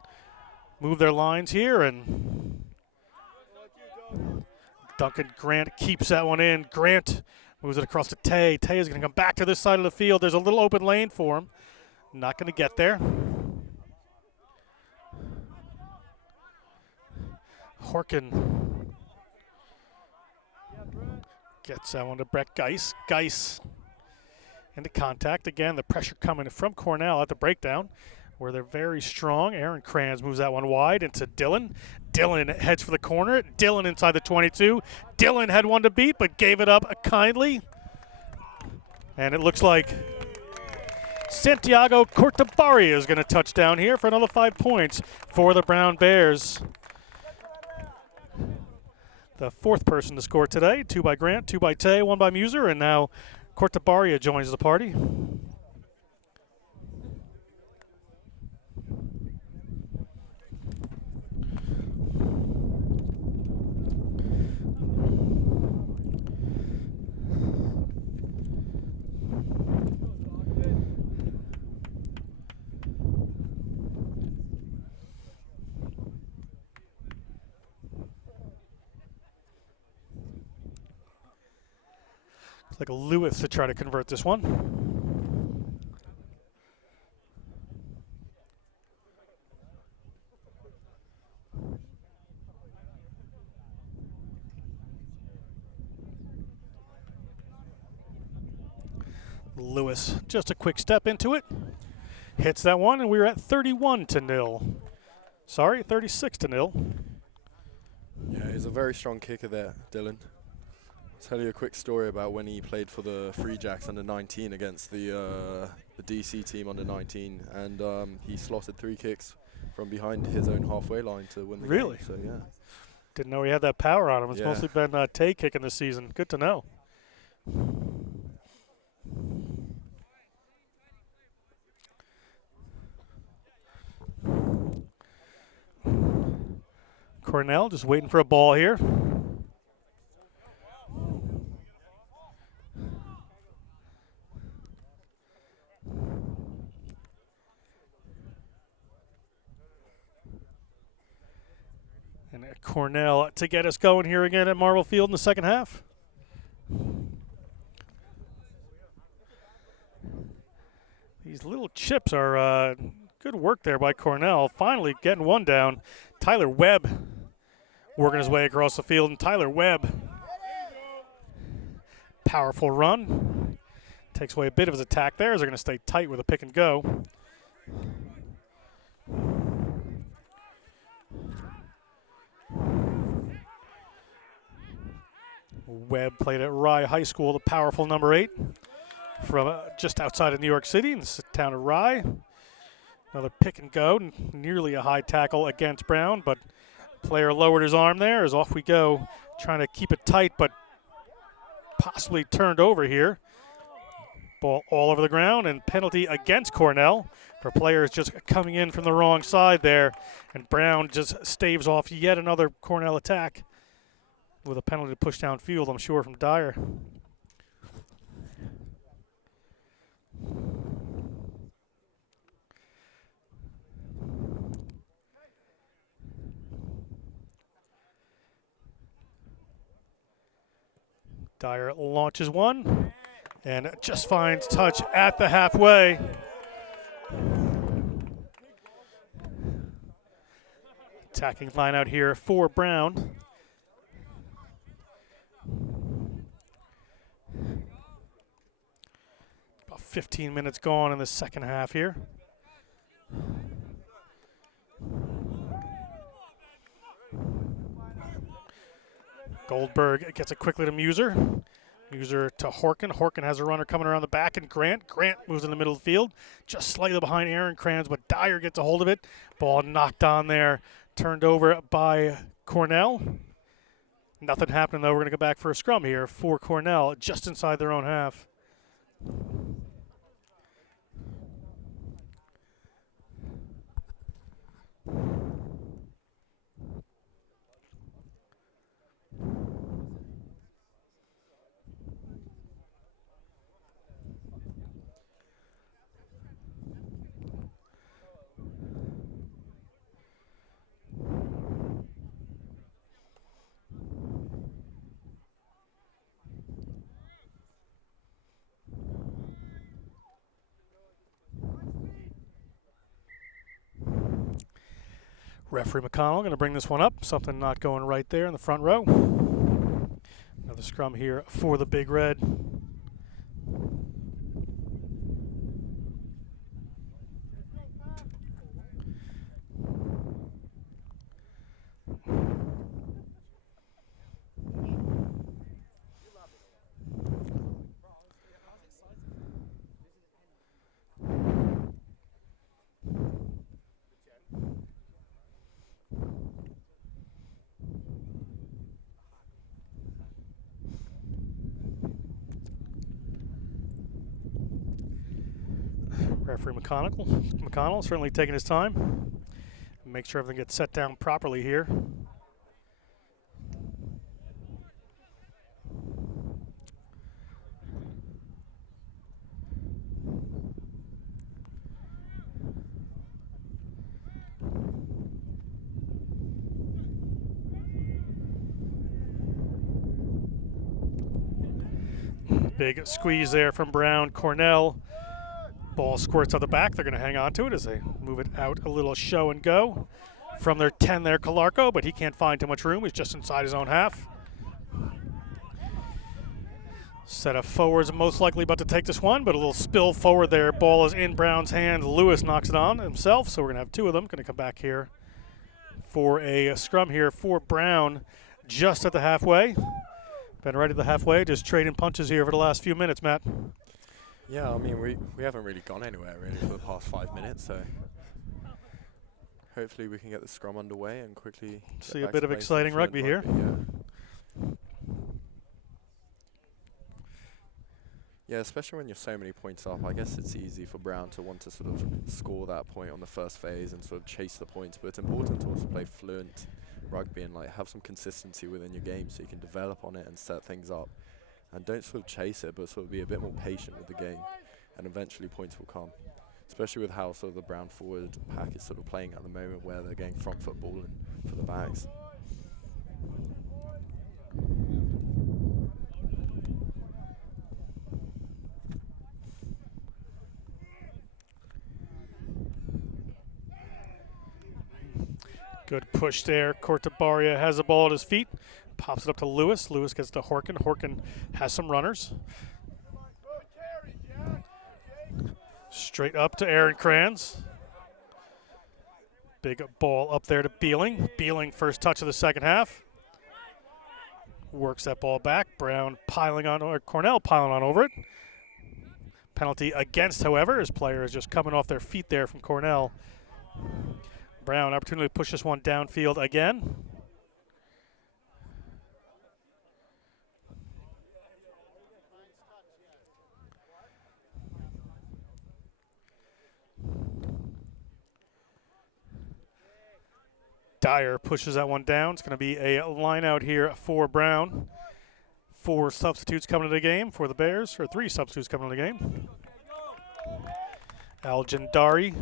move their lines here, and Duncan Grant keeps that one in. Grant moves it across to Tay. Tay is going to come back to this side of the field. There's a little open lane for him. Not going to get there. Horkin gets that one to Brett Geis. Geis into contact. Again, the pressure coming from Cornell at the breakdown, where they're very strong. Aaron Kranz moves that one wide into Dillon. Dillon heads for the corner. Dillon inside the 22. Dillon had one to beat, but gave it up kindly. And it looks like Santiago Cortabarria is going to touch down here for another 5 points for the Brown Bears. The fourth person to score today. 2 by Grant, 2 by Tay, 1 by Muser, and now Cortabarria joins the party. Like a Lewis to try to convert this one. Lewis, just a quick step into it. Hits that one, and we're at 31-0. Sorry, 36-0. Yeah, he's a very strong kicker there, Dylan. I'll tell you a quick story about when he played for the Free Jacks under 19 against the DC team under 19, and he slotted 3 kicks from behind his own halfway line to win the Really? game. So yeah, Didn't know he had that power on him. It's Yeah. mostly been Tay kicking this season. Good to know. Cornell just waiting for a ball here. And Cornell to get us going here again at Marvel Field in the second half. These little chips are good work there by Cornell. Finally getting one down. Tyler Webb working his way across the field, and Tyler Webb, powerful run. Takes away a bit of his attack there as they're going to stay tight with a pick and go. Webb played at Rye High School, the powerful number 8 from just outside of New York City in the town of Rye. Another pick and go, nearly a high tackle against Brown, but player lowered his arm there as off we go, trying to keep it tight, but possibly turned over here. Ball all over the ground, and penalty against Cornell for players just coming in from the wrong side there, and Brown just staves off yet another Cornell attack with a penalty to push downfield, I'm sure, from Dyer. Dyer launches one and just finds touch at the halfway. Attacking line out here for Brown. About 15 minutes gone in the second half here. Goldberg gets it quickly to Muser. Muser to Horkin. Horkin has a runner coming around the back, and Grant. Grant moves in the middle of the field, just slightly behind Aaron Kranz, but Dyer gets a hold of it. Ball knocked on there, turned over by Cornell. Nothing happening, though. We're going to go back for a scrum here for Cornell, just inside their own half. Referee McConnell going to bring this one up. Something not going right there in the front row. Another scrum here for the Big Red. Referee McConnell certainly taking his time. Make sure everything gets set down properly here. Big squeeze there from Brown. Cornell. Ball squirts out the back. They're going to hang on to it as they move it out a little show and go. From their 10 there, Calarco, but he can't find too much room. He's just inside his own half. Set of forwards most likely about to take this one, but a little spill forward there. Ball is in Brown's hand. Lewis knocks it on himself, so we're going to have two of them. Going to come back here for a scrum here for Brown just at the halfway. Been right at the halfway, just trading punches here for the last few minutes, Matt. Yeah, I mean, we haven't really gone anywhere really for the past 5 minutes, so hopefully we can get the scrum underway and quickly see a bit of exciting rugby here. Yeah, especially when you're so many points up. I guess it's easy for Brown to want to sort of score that point on the first phase and sort of chase the points, but it's important to also play fluent rugby and like have some consistency within your game so you can develop on it and set things up. And don't sort of chase it, but sort of be a bit more patient with the game, and eventually points will come. Especially with how sort of the Brown forward pack is sort of playing at the moment, where they're getting front foot balling for the bags. Good push there. Cortabaria has the ball at his feet. Pops it up to Lewis. Lewis gets to Horkin. Horkin has some runners. Straight up to Aaron Kranz. Big ball up there to Beeling. Beeling first touch of the second half. Works that ball back. Brown piling on, or Cornell piling on over it. Penalty against, however, his player is just coming off their feet there from Cornell. Brown, opportunity to push this one downfield again. Dyer pushes that one down. It's going to be a line out here for Brown. 4 substitutes coming to the game for the Bears, or 3 substitutes coming to the game. Al-Jandari.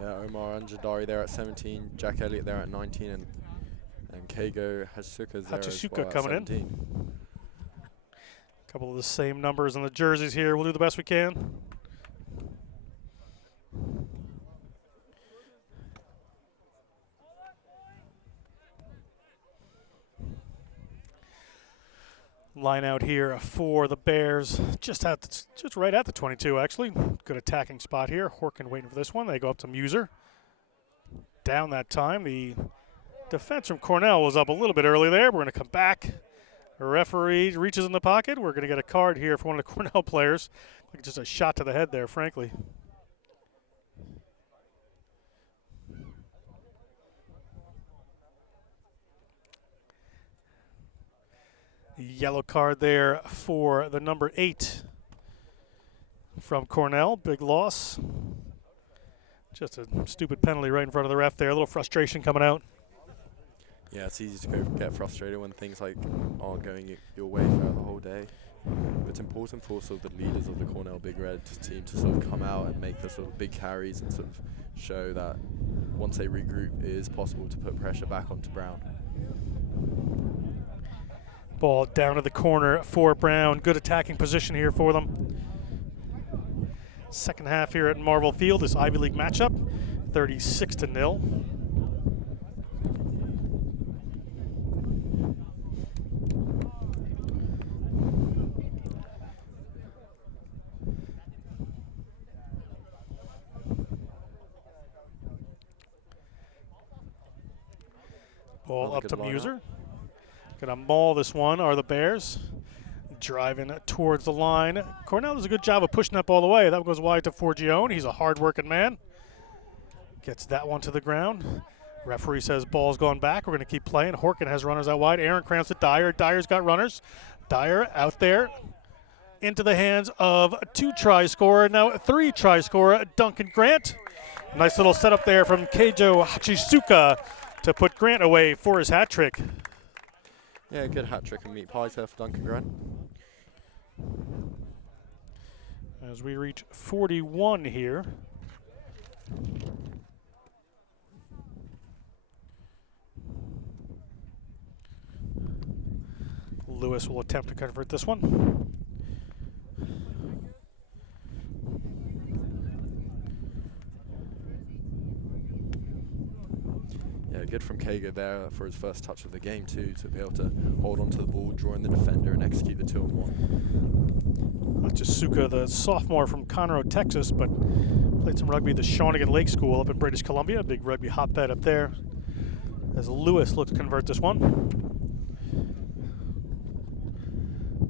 Yeah, Omar Al-Jandari there at 17, Jack Elliott there at 19, and Kago Hachisuka's there as well at 17. A couple of the same numbers on the jerseys here. We'll do the best we can. Line out here for the Bears, just right at the 22 actually. Good attacking spot here. Horkin waiting for this one. They go up to Muser. Down that time. The defense from Cornell was up a little bit early there. We're going to come back. The referee reaches in the pocket. We're going to get a card here for one of the Cornell players. Just a shot to the head there, frankly. Yellow card there for the number 8 from Cornell. Big loss. Just a stupid penalty right in front of the ref there. A little frustration coming out. Yeah, it's easy to get frustrated when things like aren't going your way throughout the whole day. But it's important for sort of the leaders of the Cornell Big Red team to sort of come out and make the sort of big carries and sort of show that once they regroup, it is possible to put pressure back onto Brown. Ball down to the corner for Brown. Good attacking position here for them. Second half here at Marvel Field, this Ivy League matchup, 36-0. Ball up to Muser. Gonna maul this one are the Bears. Driving towards the line. Cornell does a good job of pushing that ball away. That goes wide to Forgione. He's a hard-working man. Gets that one to the ground. Referee says ball's gone back. We're going to keep playing. Horkin has runners out wide. Aaron cramps it. Dyer. Dyer's got runners. Dyer out there into the hands of a 2-try scorer. Now a 3-try scorer, Duncan Grant. Nice little setup there from Keijo Hachisuka to put Grant away for his hat trick. Yeah, good hat trick and meat pies there for Duncan Grant. As we reach 41 here. Lewis will attempt to convert this one. Yeah, good from Kager there for his first touch of the game too, to be able to hold onto the ball, draw in the defender and execute the 2-on-1. Hachisuka, the sophomore from Conroe, Texas, but played some rugby at the Shawnigan Lake School up in British Columbia. Big rugby hotbed up there. As Lewis looks to convert this one.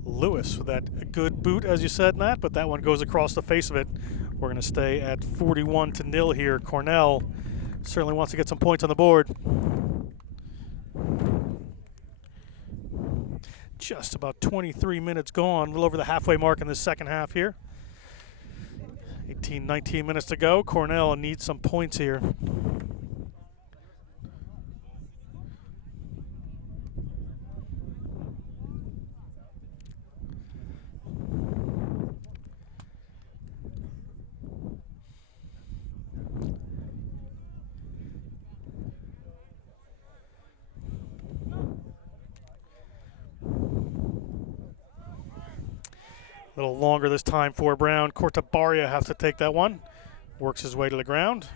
Lewis with that good boot, as you said, Matt, but that one goes across the face of it. We're going to stay at 41-0 here. Cornell certainly wants to get some points on the board. Just about 23 minutes gone, a little over the halfway mark in this second half here. 18, 19 minutes to go. Cornell needs some points here. A little longer this time for Brown. Cortabaria has to take that one. Works his way to the ground.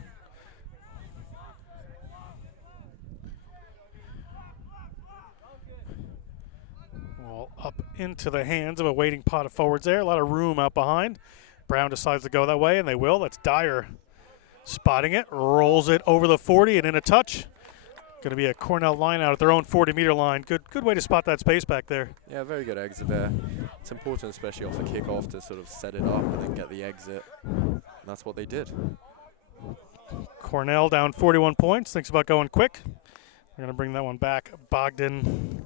Well, up into the hands of a waiting pot of forwards there. A lot of room out behind. Brown decides to go that way, and they will. That's Dyer spotting it. Rolls it over the 40 and in a touch. Going to be a Cornell line out at their own 40-meter line. Good way to spot that space back there. Yeah, very good exit there. It's important, especially off the kickoff, to sort of set it up and then get the exit. And that's what they did. Cornell down 41 points. Thinks about going quick. They're going to bring that one back. Bogdan.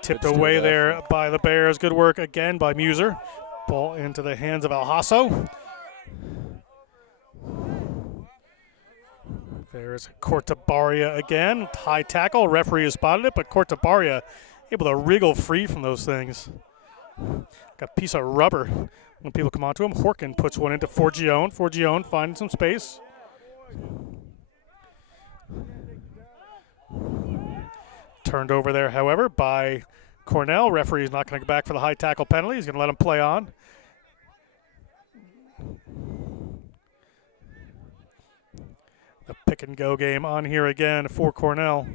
Tipped away there by the Bears. Good work again by Muser. Ball into the hands of Alhasso. There's Cortabaria again. High tackle. Referee has spotted it, but Cortabaria able to wriggle free from those things. Got a piece of rubber when people come onto him. Horkin puts one into Forgione. Forgione finding some space. Turned over there, however, by Cornell. Referee is not going to go back for the high tackle penalty. He's going to let him play on. The pick and go game on here again for Cornell.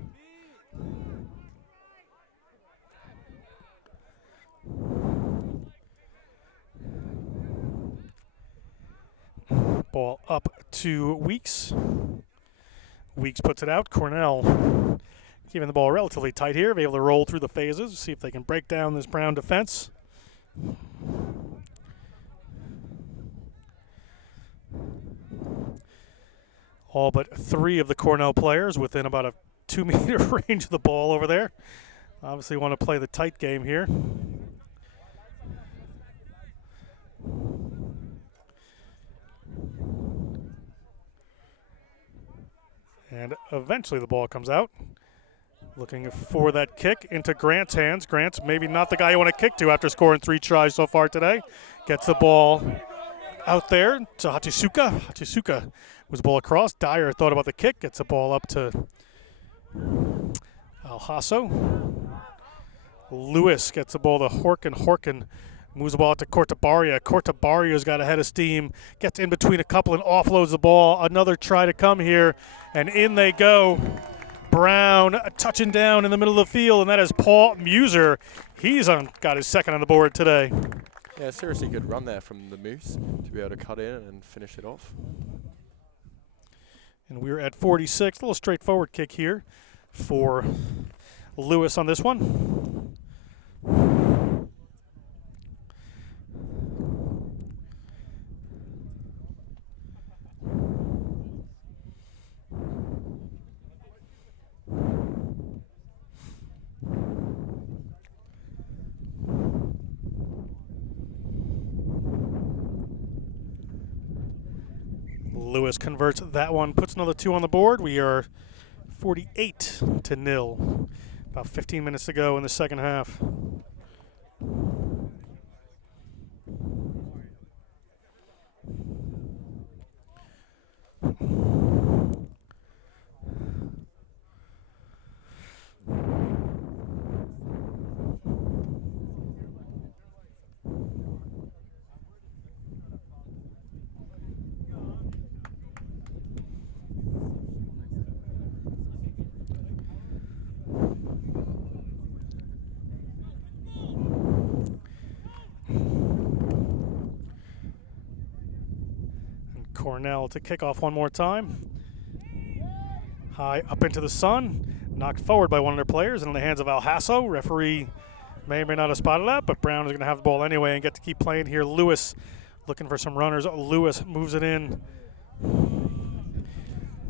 Ball up up to Weeks. Weeks puts it out. Cornell keeping the ball relatively tight here, be able to roll through the phases, see if they can break down this Brown defense. All but 3 of the Cornell players within about a 2-meter range of the ball over there. Obviously want to play the tight game here. And eventually the ball comes out. Looking for that kick into Grant's hands. Grant's maybe not the guy you want to kick to after scoring 3 tries so far today. Gets the ball out there to Hachisuka. Hachisuka was the ball across. Dyer thought about the kick. Gets the ball up to Alhasso. Lewis gets the ball to Horkin. Horkin moves the ball out to Cortabaria. Cortabaria's got a head of steam. Gets in between a couple and offloads the ball. Another try to come here. And in they go. Brown touching down in the middle of the field, and that is Paul Muser. He's got his second on the board today. Yeah, seriously good run there from the Moose to be able to cut in and finish it off. And we're at 46. A little straightforward kick here for Lewis on this one. Lewis converts that one, puts another 2 on the board. We are 48-0. About 15 minutes to go in the second half. Cornell to kick off one more time. High up into the sun, knocked forward by one of their players and in the hands of Alhasso. Referee may or may not have spotted that, but Brown is going to have the ball anyway and get to keep playing here. Lewis looking for some runners. Lewis moves it in.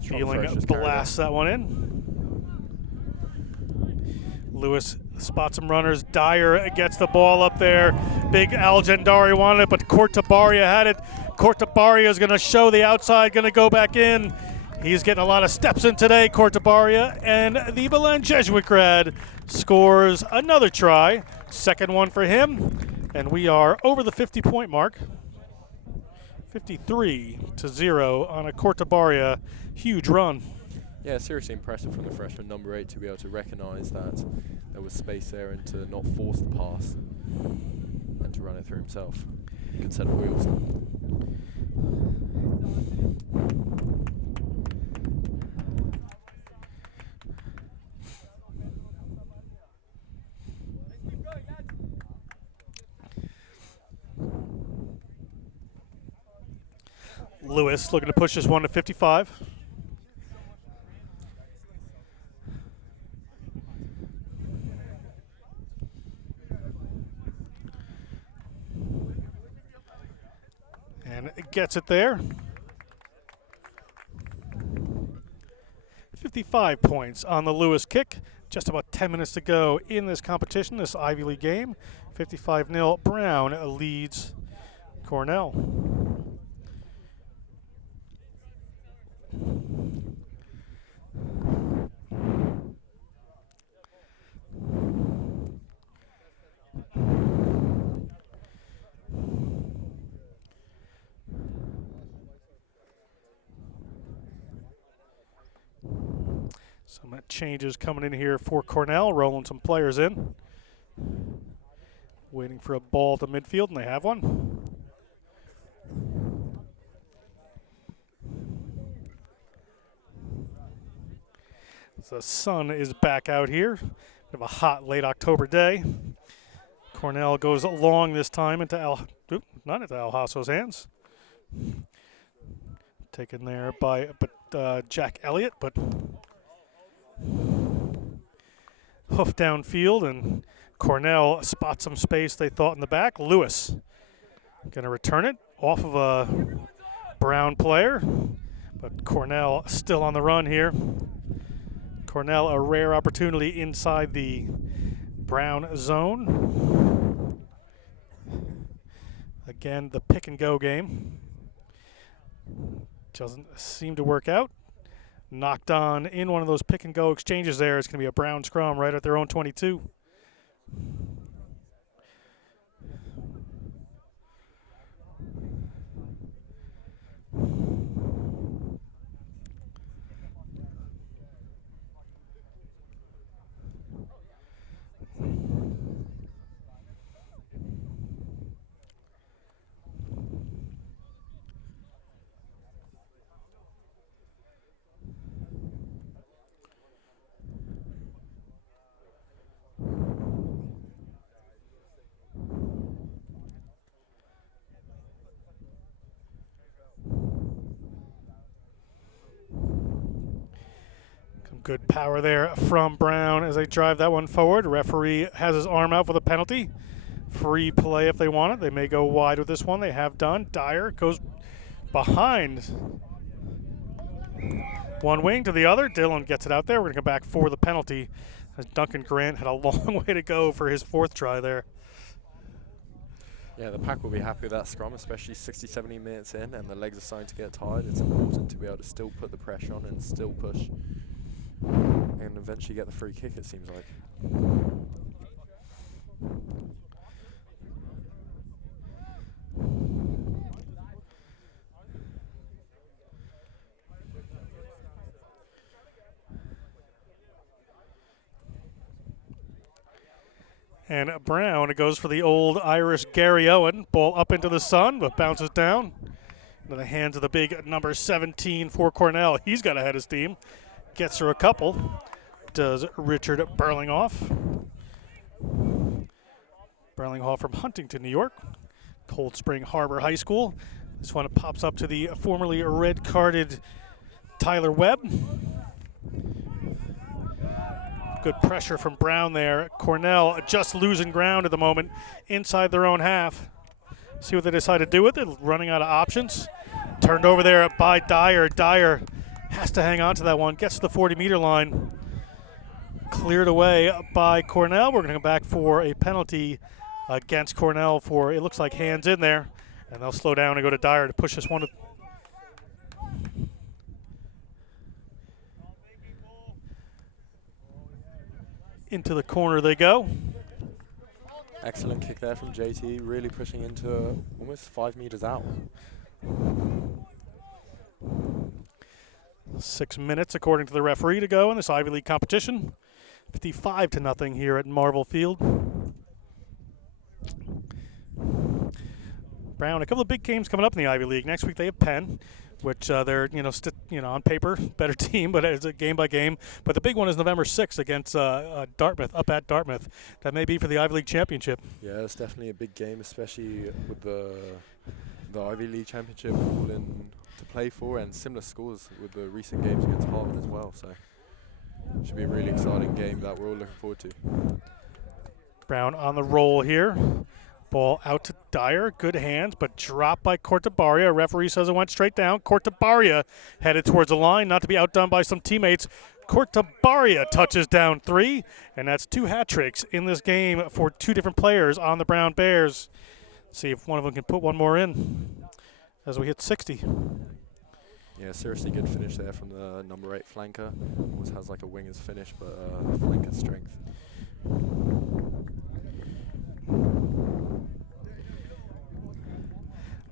Feeling blasts that one in. Lewis spots some runners. Dyer gets the ball up there. Big Algendari wanted it, but Cortabaria had it. Cortabaria is going to show the outside, going to go back in. He's getting a lot of steps in today, Cortabaria, and the Belen Jesuit grad scores another try. Second one for him, and we are over the 50-point mark. 53-0 on a Cortabaria huge run. Yeah, seriously impressive from the freshman number 8 to be able to recognise that there was space there and to not force the pass and to run it through himself. Good set of wheels. Lewis looking to push this one to 55. And it gets it there. 55 points on the Lewis kick. Just about 10 minutes to go in this competition, this Ivy League game. 55-0. Brown leads Cornell. Some changes coming in here for Cornell, rolling some players in. Waiting for a ball to midfield, and they have one. The sun is back out here. We have a hot late October day. Cornell goes long this time into not into Alhasso's hands. Taken there by Jack Elliott, but hoof downfield, and Cornell spots some space they thought in the back. Lewis going to return it off of a Brown player, but Cornell still on the run here. Cornell, a rare opportunity inside the Brown zone. Again, the pick and go game. Doesn't seem to work out. Knocked on in one of those pick and go exchanges there. It's going to be a Brown scrum right at their own 22. Good power there from Brown as they drive that one forward. Referee has his arm out for the penalty. Free play if they want it. They may go wide with this one. They have done. Dyer goes behind one wing to the other. Dillon gets it out there. We're going to come back for the penalty as Duncan Grant had a long way to go for his fourth try there. Yeah, the pack will be happy with that scrum, especially 60, 70 minutes in and the legs are starting to get tired. It's important to be able to still put the pressure on and still push and eventually get the free kick, it seems like. And Brown goes for the old Irish Gary Owen. Ball up into the sun, but bounces down into the hands of the big number 17 for Cornell. He's got ahead of steam. Gets through a couple. Does Richard Burlinghoff. Burlinghoff from Huntington, New York. Cold Spring Harbor High School. This one pops up to the formerly red-carded Tyler Webb. Good pressure from Brown there. Cornell just losing ground at the moment inside their own half. See what they decide to do with it. Running out of options. Turned over there by Dyer. Dyer has to hang on to that one. Gets to the 40-meter line. Cleared away by Cornell. We're going to come back for a penalty against Cornell for, it looks like, hands in there. And they'll slow down and go to Dyer to push this one into the corner they go. Excellent kick there from JT, really pushing into almost 5 meters out. 6 minutes, according to the referee, to go in this Ivy League competition. 55-0 here at Marvel Field. Brown, a couple of big games coming up in the Ivy League. Next week they have Penn, which they're on paper better team, but it's a game by game. But the big one is November 6th against Dartmouth, up at Dartmouth. That may be for the Ivy League championship. Yeah, it's definitely a big game, especially with the Ivy League championship all in to play for, and similar scores with the recent games against Harvard as well. So it should be a really exciting game that we're all looking forward to. Brown on the roll here. Ball out to Dyer. Good hands, but dropped by Cortabaria. Referee says it went straight down. Cortabaria headed towards the line, not to be outdone by some teammates. Cortabaria touches down 3, and that's 2 hat tricks in this game for 2 different players on the Brown Bears. See if one of them can put one more in as we hit 60. Yeah, seriously good finish there from the number 8 flanker. Almost has like a winger's finish, but flanker strength.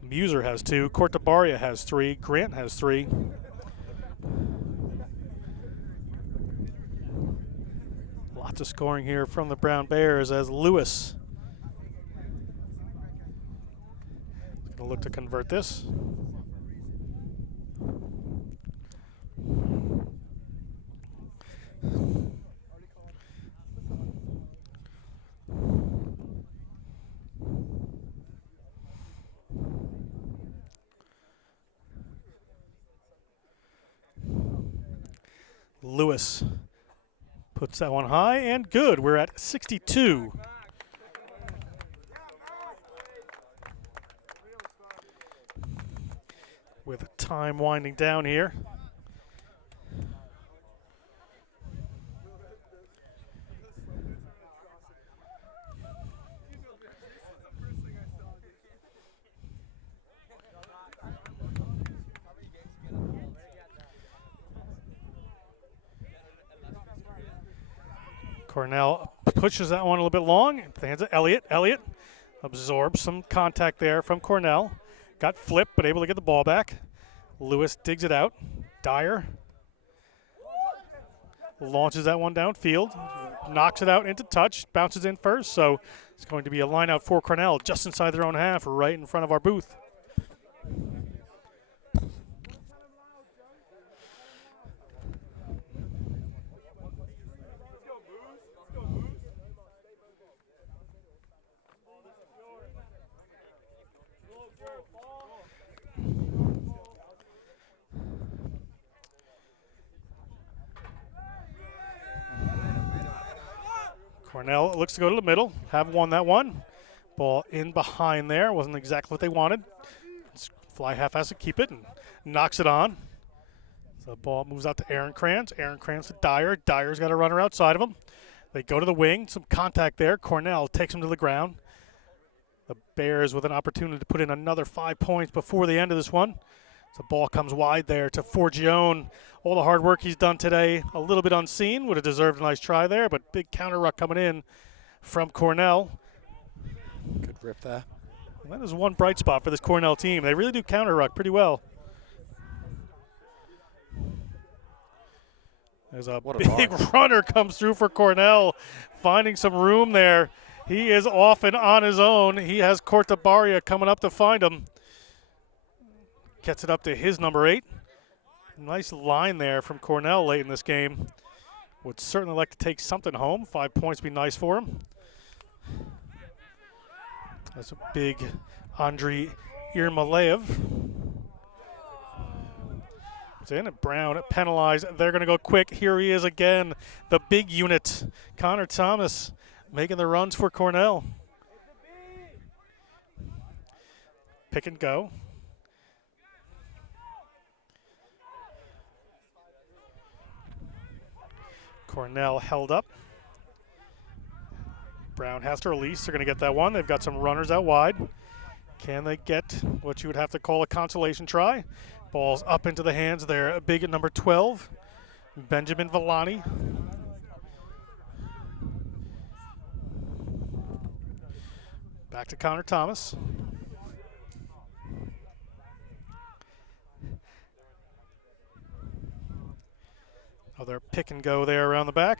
Muser has 2. Cortabaria has 3. Grant has 3. Lots of scoring here from the Brown Bears as Lewis is going to look to convert this. Lewis puts that one high and good. We're at 62. With time winding down here. Cornell pushes that one a little bit long. Hands it Elliott. Elliott absorbs some contact there from Cornell. Got flipped, but able to get the ball back. Lewis digs it out. Dyer launches that one downfield. Knocks it out into touch. Bounces in first, so it's going to be a line out for Cornell just inside their own half, right in front of our booth. Cornell looks to go to the middle, have won that one. Ball in behind there, wasn't exactly what they wanted. Fly half has to keep it and knocks it on. So the ball moves out to Aaron Kranz. Aaron Kranz to Dyer. Dyer's got a runner outside of him. They go to the wing, some contact there. Cornell takes him to the ground. The Bears with an opportunity to put in another 5 points before the end of this one. So the ball comes wide there to Forgione. All the hard work he's done today, a little bit unseen. Would have deserved a nice try there, but big counter ruck coming in from Cornell. Good rip there. Well, that is one bright spot for this Cornell team. They really do counter ruck pretty well. There's a big runner comes through for Cornell, finding some room there. He is off and on his own. He has Cortabaria coming up to find him. Gets it up to his number 8. Nice line there from Cornell late in this game. Would certainly like to take something home. 5 points would be nice for him. That's a big Andriy Yermolayev. It's in, and Brown penalized. They're going to go quick. Here he is again, the big unit. Connor Thomas making the runs for Cornell. Pick and go. Cornell held up. Brown has to release. They're going to get that one. They've got some runners out wide. Can they get what you would have to call a consolation try? Ball's up into the hands there. Big at number 12, Benjamin Villani. Back to Connor Thomas. Another pick and go there around the back.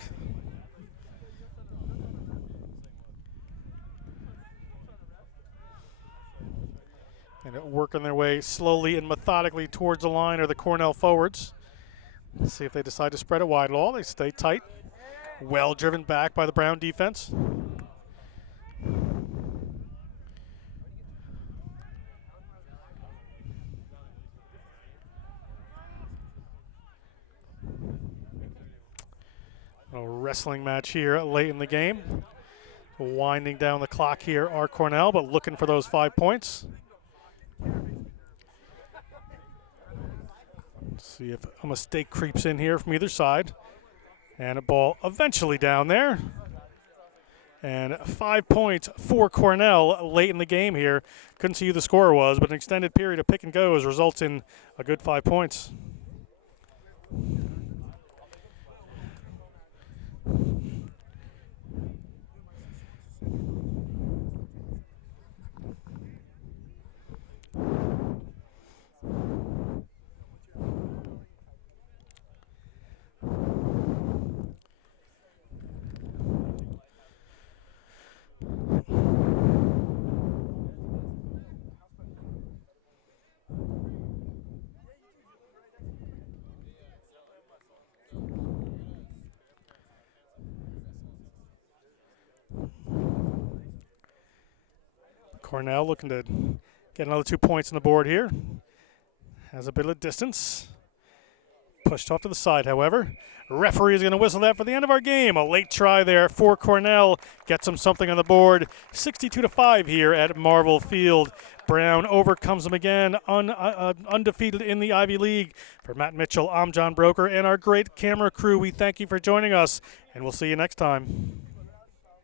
And working their way slowly and methodically towards the line are the Cornell forwards. Let's see if they decide to spread it wide at all. They stay tight. Well driven back by the Brown defense. A wrestling match here late in the game. Winding down the clock here are Cornell, but looking for those 5 points. Let's see if a mistake creeps in here from either side. And a ball eventually down there. And 5 points for Cornell late in the game here. Couldn't see who the score was, but an extended period of pick and goes results in a good 5 points. Cornell looking to get another 2 points on the board here. Has a bit of distance. Pushed off to the side, however. Referee is going to whistle that for the end of our game. A late try there for Cornell. Gets them something on the board. 62-5 here at Marvel Field. Brown overcomes them again, undefeated in the Ivy League. For Matt Mitchell, I'm John Broker, and our great camera crew, we thank you for joining us, and we'll see you next time.